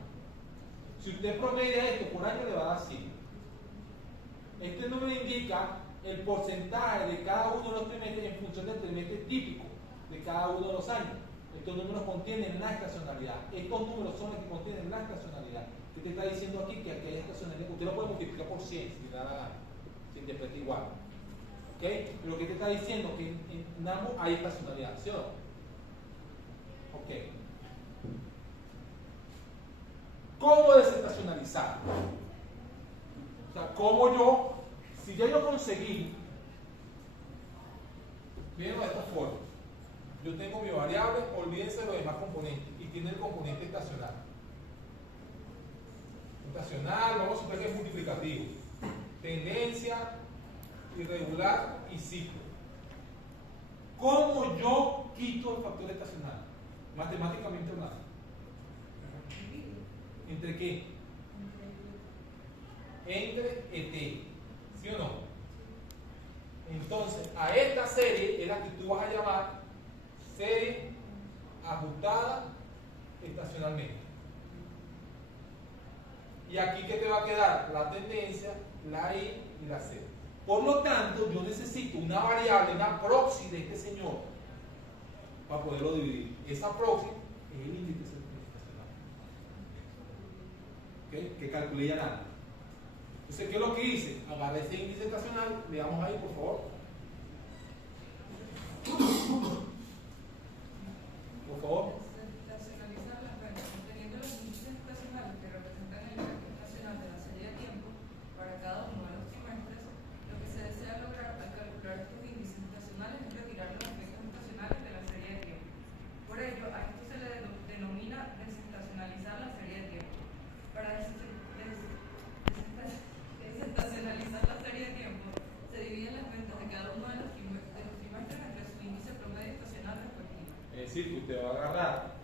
Si usted promedia esto por año, le va a dar 100. Este número indica el porcentaje de cada uno de los trimestres en función del trimestre típico de cada uno de los años. Estos números contienen la estacionalidad. Estos números son los que contienen la estacionalidad. ¿Qué te está diciendo aquí? Que aquí hay estacionalidad. Usted lo puede multiplicar por 100 si le da la gana, se interpreta igual. ¿Okay? Pero ¿qué te está diciendo? Que en ambos hay estacionalidad, ¿sí o no? Ok. ¿Cómo desestacionalizar? O sea, ¿cómo yo, si ya yo conseguí, miren de esta forma, yo tengo mi variable, olvídense de los demás componentes, y tiene el componente estacional. Estacional, vamos a suponer que es multiplicativo. Tendencia, irregular y ciclo. ¿Cómo yo quito el factor estacional? Matemáticamente hablando. ¿Entre qué? Entre ET. ¿Sí o no? Entonces, a esta serie es la que tú vas a llamar serie ajustada estacionalmente. Y aquí, ¿qué te va a quedar? La tendencia, la I y la C. Por lo tanto, yo necesito una variable, una proxy de este señor para poderlo dividir. Esa proxy es el índice estacional. ¿Okay? Que calculé ya nada. Entonces, ¿qué es lo que hice? Agarré ese índice estacional, le damos ahí, por favor. Por favor. Estacionalizar las ventas, teniendo los índices estacionales que representan el efecto estacional de la serie de tiempo para cada uno de los trimestres. Lo que se desea lograr al calcular estos índices estacionales es retirar los efectos estacionales de la serie de tiempo. Por ello, a esto se le denomina desestacionalizar la serie de tiempo. Para desestacionalizar la serie de tiempo, se dividen las ventas de cada uno de los trimestres entre su índice promedio estacional respectivo. Es decir, que usted va a agarrar,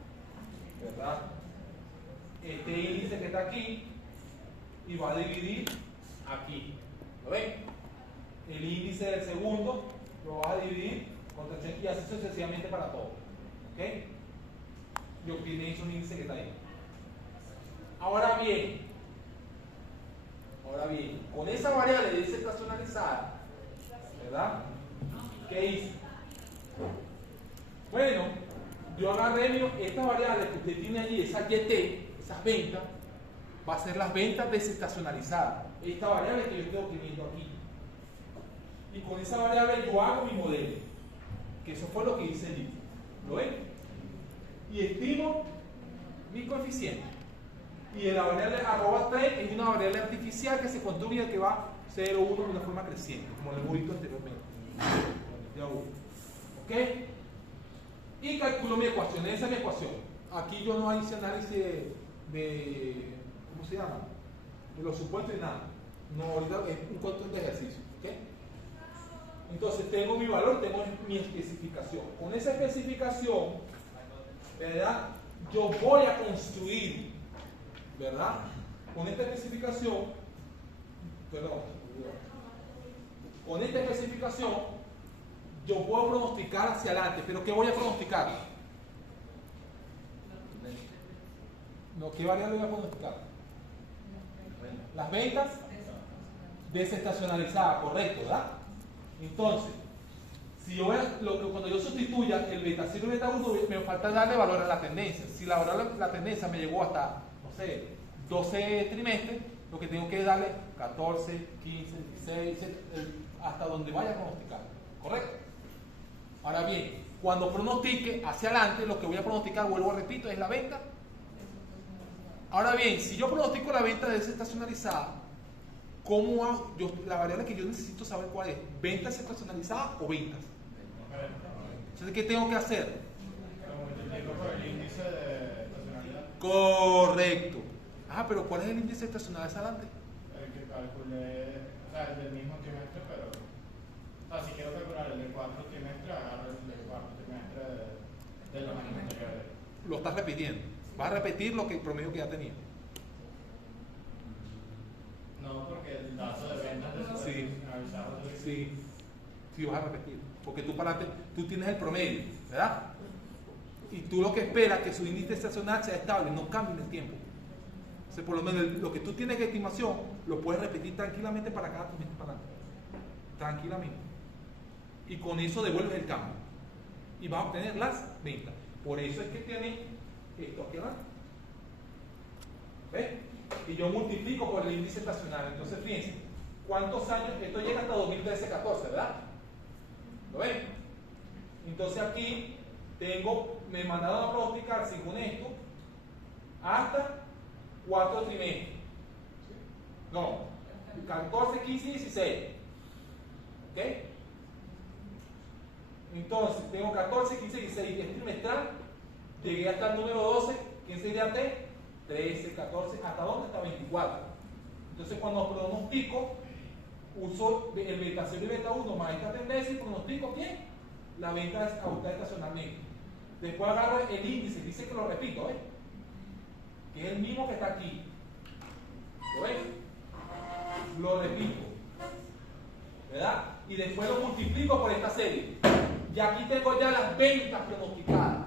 ¿verdad?, este índice que está aquí y va a dividir aquí. ¿Lo ven? El índice del segundo lo va a dividir contra el y así sucesivamente para todos. ¿Ok? Y obtiene esos índices que está ahí. Ahora bien, con esa variable de desestacionalizada, ¿verdad? ¿Qué hice? Bueno, yo agarré esta variable que usted tiene allí, esa YT, esas ventas, va a ser las ventas desestacionalizadas. Esta variable que yo estoy obteniendo aquí. Y con esa variable yo hago mi modelo, que eso fue lo que hice allí. ¿Lo ven? Y estimo mi coeficiente. Y la variable @3 es una variable artificial que se construye que va 0, 1 de una forma creciente, como lo hemos visto anteriormente. ¿Ok? Y calculo mi ecuación, esa es mi ecuación. Aquí yo no hice análisis de ¿cómo se llama? De los supuestos y nada. No, ahorita es un control de ejercicio. ¿Ok? Entonces tengo mi valor, tengo mi especificación. Con esa especificación, ¿verdad?, yo voy a construir, ¿verdad? Con esta especificación, con esta especificación, yo puedo pronosticar hacia adelante. ¿Pero qué voy a pronosticar? No, ¿qué variable voy a pronosticar? Las ventas desestacionalizadas, correcto, ¿verdad? Entonces, si yo cuando yo sustituya el beta 0 y beta 1, me falta darle valor a la tendencia. Si la tendencia me llegó hasta, no sé, 12 trimestres, lo que tengo que es darle 14, 15, 16, hasta donde vaya a pronosticar. ¿Correcto? Ahora bien, cuando pronostique hacia adelante, lo que voy a pronosticar, vuelvo a repito, es la venta. Ahora bien, si yo pronostico la venta desestacionalizada, ¿cómo hago? La variable que yo necesito saber cuál es, ¿venta desestacionalizada o ventas? Entonces, ¿qué tengo que hacer? Lo multiplico por el índice de estacionalidad. Correcto. Ah, pero ¿cuál es el índice de estacionalidad adelante? El que calculé, o sea, el del mismo trimestre, pero. O sea, si quiero calcular el del cuarto trimestre, agarro el del cuarto trimestre de los años anteriores. Lo estás repitiendo. Vas a repetir el promedio que ya tenía. No, porque el dato de ventas de Sí. superficializados. Sí, vas a repetir. Porque tú tienes el promedio, ¿verdad? Y tú lo que esperas es que su índice estacional sea estable, no cambie en el tiempo. Entonces, por lo menos lo que tú tienes de estimación, lo puedes repetir tranquilamente para cada trimestre para adelante. Tranquilamente. Y con eso devuelves el cambio. Y vas a obtener las ventas. Por eso es que tiene esto aquí abajo. ¿Ves? Y yo multiplico por el índice estacional. Entonces, fíjense, ¿cuántos años? Esto llega hasta 2013-14, ¿verdad? ¿Lo ven? Entonces aquí me mandaron a pronosticar según esto hasta 4 trimestres. No, 14, 15 y 16. ¿Ok? Entonces, tengo 14, 15, 16 y es trimestral. Llegué hasta el número 12. ¿Quién sería T? 13, 14, ¿hasta dónde? Hasta 24. Entonces, cuando pronostico, uso el beta 0 y beta 1 más esta tendencia y pronostico bien la venta ajustada estacionalmente. Después agarro el índice, dice que lo repito, ¿ves? Que es el mismo que está aquí. ¿Lo ven? Lo repito, ¿verdad? Y después lo multiplico por esta serie. Y aquí tengo ya las ventas pronosticadas.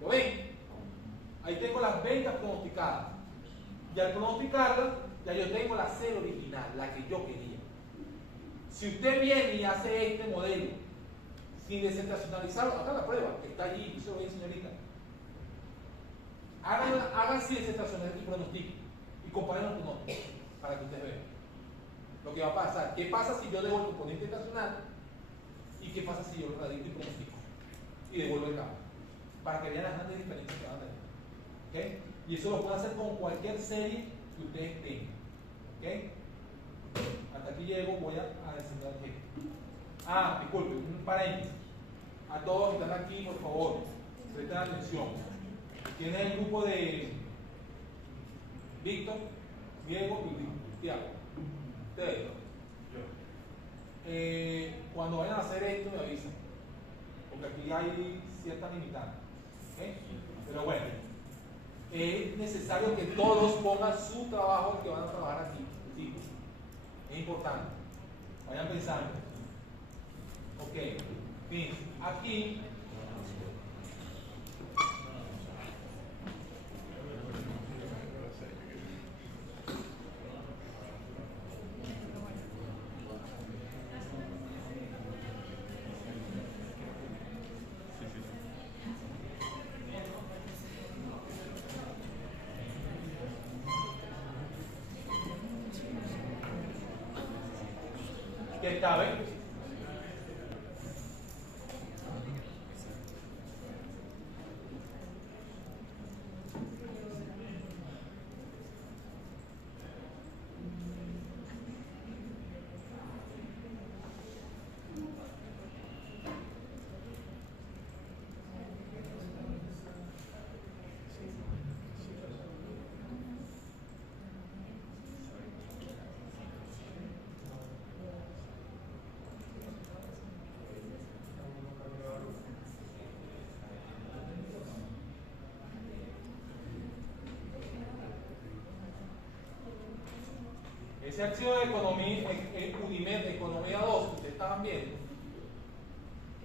¿Lo ven? Ahí tengo las ventas pronosticadas. Y al pronosticarlas, ya yo tengo la serie original, la que yo quería. Si usted viene y hace este modelo sin desestacionalizarlo, haga la prueba, que está allí, yo se lo voy a señorita. Hagan sin desestacionalizar y pronostiquen. Y comparen los pronósticos para que ustedes vean lo que va a pasar. ¿Qué pasa si yo devuelvo el componente estacional? ¿Y qué pasa si yo lo radico y pronostico? Y devuelvo el cambio. Para que vean las grandes diferencias que van a tener. ¿Okay? Y eso lo pueden hacer con cualquier serie que ustedes tengan. ¿Okay? Hasta aquí llego, voy a descender el ejemplo. Disculpen, un paréntesis. A todos que están aquí, por favor, presten atención. Tienen el grupo de Víctor, Diego y Tiago. Ustedes. Cuando vayan a hacer esto, me avisan. Porque aquí hay ciertas limitantes. ¿Okay? Pero bueno, es necesario que todos pongan su trabajo que van a trabajar aquí. ¿Sí? Es importante. Vayan pensando. Ok. Fíjense, aquí ¿qué cabe? Ese archivo de economía, Unimed, de economía 2, que ustedes estaban viendo,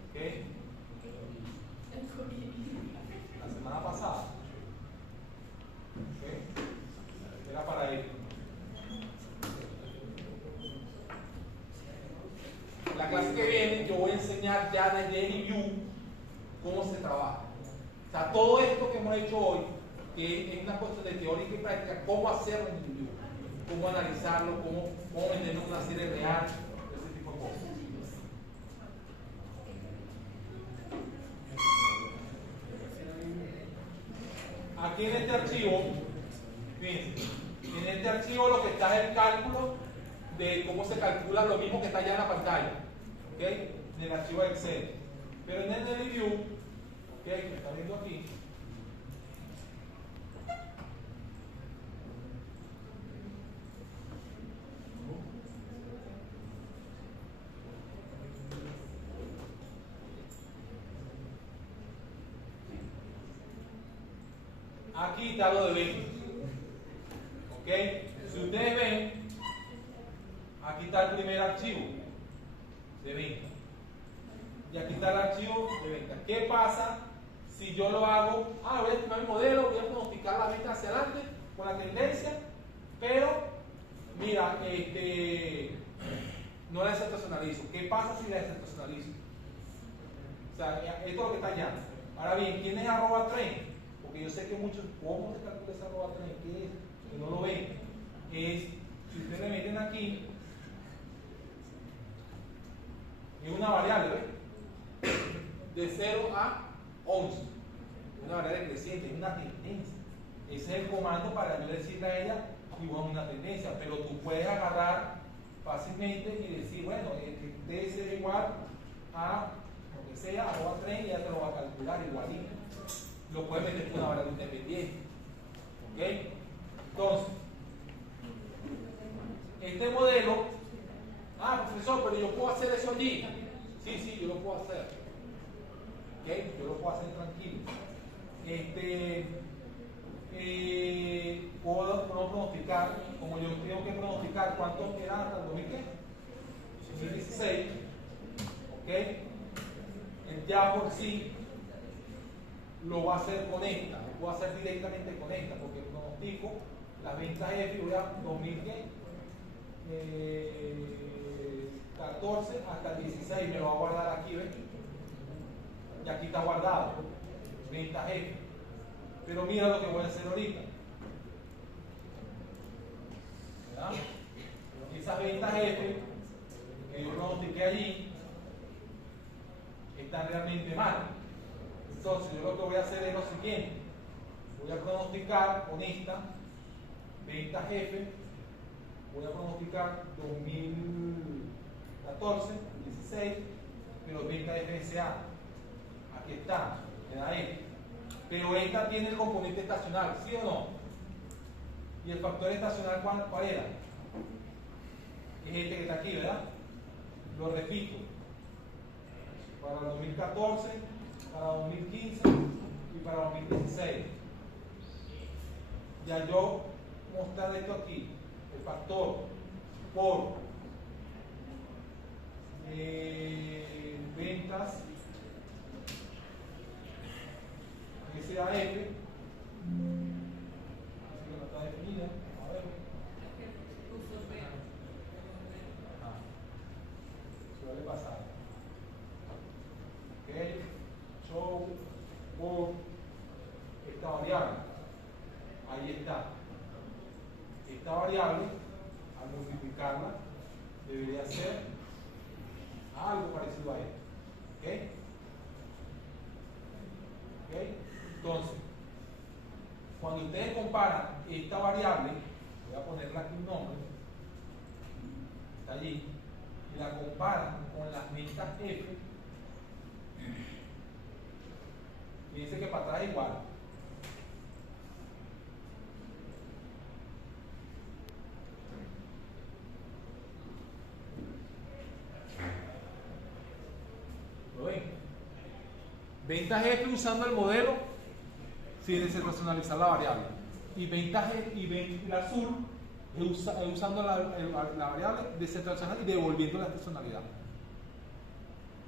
¿okay? La semana pasada, ¿okay? Era para esto. La clase que viene, yo voy a enseñar ya desde review cómo se trabaja. O sea, todo esto que hemos hecho hoy, que es una cuestión de teoría y práctica, cómo hacerlo en review, cómo analizarlo, cómo meterlo en una serie real, ese tipo de cosas. Aquí en este archivo, fíjense, en este archivo lo que está es el cálculo de cómo se calcula lo mismo que está allá en la pantalla, ¿ok? En el archivo de Excel. Pero en el view, ok, que está viendo aquí, aquí está lo de ventas. Ok, si ustedes ven, aquí está el primer archivo de venta. Y aquí está el archivo de venta. ¿Qué pasa si yo lo hago? Voy a estimar el modelo, voy a pronosticar la venta hacia adelante con la tendencia, pero mira, no la desestacionalizo. ¿Qué pasa si la desestacionalizo? O sea, esto es lo que está allá. Ahora bien, ¿quién es @trend? Porque yo sé que muchos, ¿cómo se calcula esa @trend? ¿Qué es? Que no lo ven. Es, si ustedes le meten aquí, es una variable, ¿ves? De 0 a 11. Una variable creciente, es una tendencia. Ese es el comando para yo decirle a ella, dibuja una tendencia, pero tú puedes agarrar fácilmente y decir, bueno, debe ser igual a lo que sea, @trend, y ya te lo va a calcular igualito. Lo puedes meter con una variable independiente. ¿Ok? Entonces, este modelo, profesor, pero yo puedo hacer eso allí. Sí, yo lo puedo hacer. ¿Ok? Yo lo puedo hacer tranquilo. Puedo pronosticar, como yo tengo que pronosticar cuánto era hasta el 2016. ¿Ok? El ya por sí lo va a hacer con esta, lo puedo hacer directamente con esta, porque pronostico las ventas F, voy a 2014 hasta el 16, me lo va a guardar aquí, ¿ves? Y aquí está guardado, ventas F. Pero mira lo que voy a hacer ahorita. ¿Verdad? Esas ventas F que yo pronostiqué allí están realmente mal. Entonces yo lo que voy a hacer es lo siguiente. Voy a pronosticar con esta ventas F, voy a pronosticar 2014, 16, pero ventas FSA. Aquí está, me da F. Pero esta tiene el componente estacional, ¿sí o no? ¿Y el factor estacional cuál era? Es este que está aquí, ¿verdad? Lo repito. Para el 2014, para 2015 y para 2016. Ya yo mostrar esto aquí, el factor por ventas SAF, así que no está definida, a ver. Suele pasar. Ok, show por esta variable. Ahí está. Esta variable, al multiplicarla, debería ser algo parecido a esto. ¿Ok? ¿Ok? Entonces, cuando ustedes comparan esta variable, voy a ponerle aquí un nombre, está allí, y la comparan con las ventas F, fíjense que para atrás es igual. ¿Lo ven? Ventas F usando el modelo sin desestacionalizar la variable. Y ventas F, y el azul usando la variable desestacional y devolviendo la estacionalidad.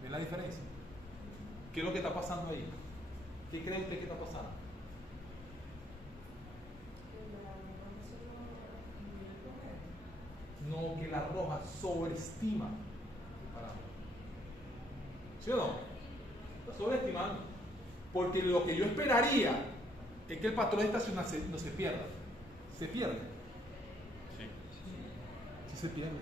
¿Ven la diferencia? ¿Qué es lo que está pasando ahí? ¿Qué cree usted que está pasando? No, que la roja sobreestima el parámetro. ¿Sí o no? Está sobreestimando. Porque lo que yo esperaría es que el patrón estacional no se pierda. ¿Se pierde? Sí se pierde.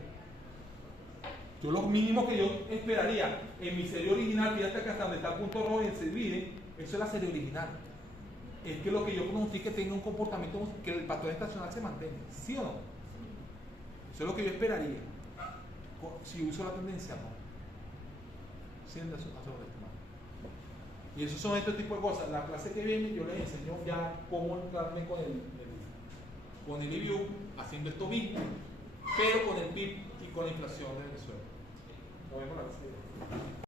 Yo lo mínimo que yo esperaría en mi serie original, fíjate que hasta donde está el punto rojo y se divide, eso es la serie original. Es que lo que yo pronostique tenga un comportamiento que el patrón estacional se mantenga. ¿Sí o no? Eso es lo que yo esperaría. Si uso la tendencia, no. Siendo eso, Y esos son este tipo de cosas. La clase que viene yo les enseño ya cómo entrarme con el IBU haciendo esto mismo, pero con el PIB y con la inflación de Venezuela. Nos vemos la clase que viene.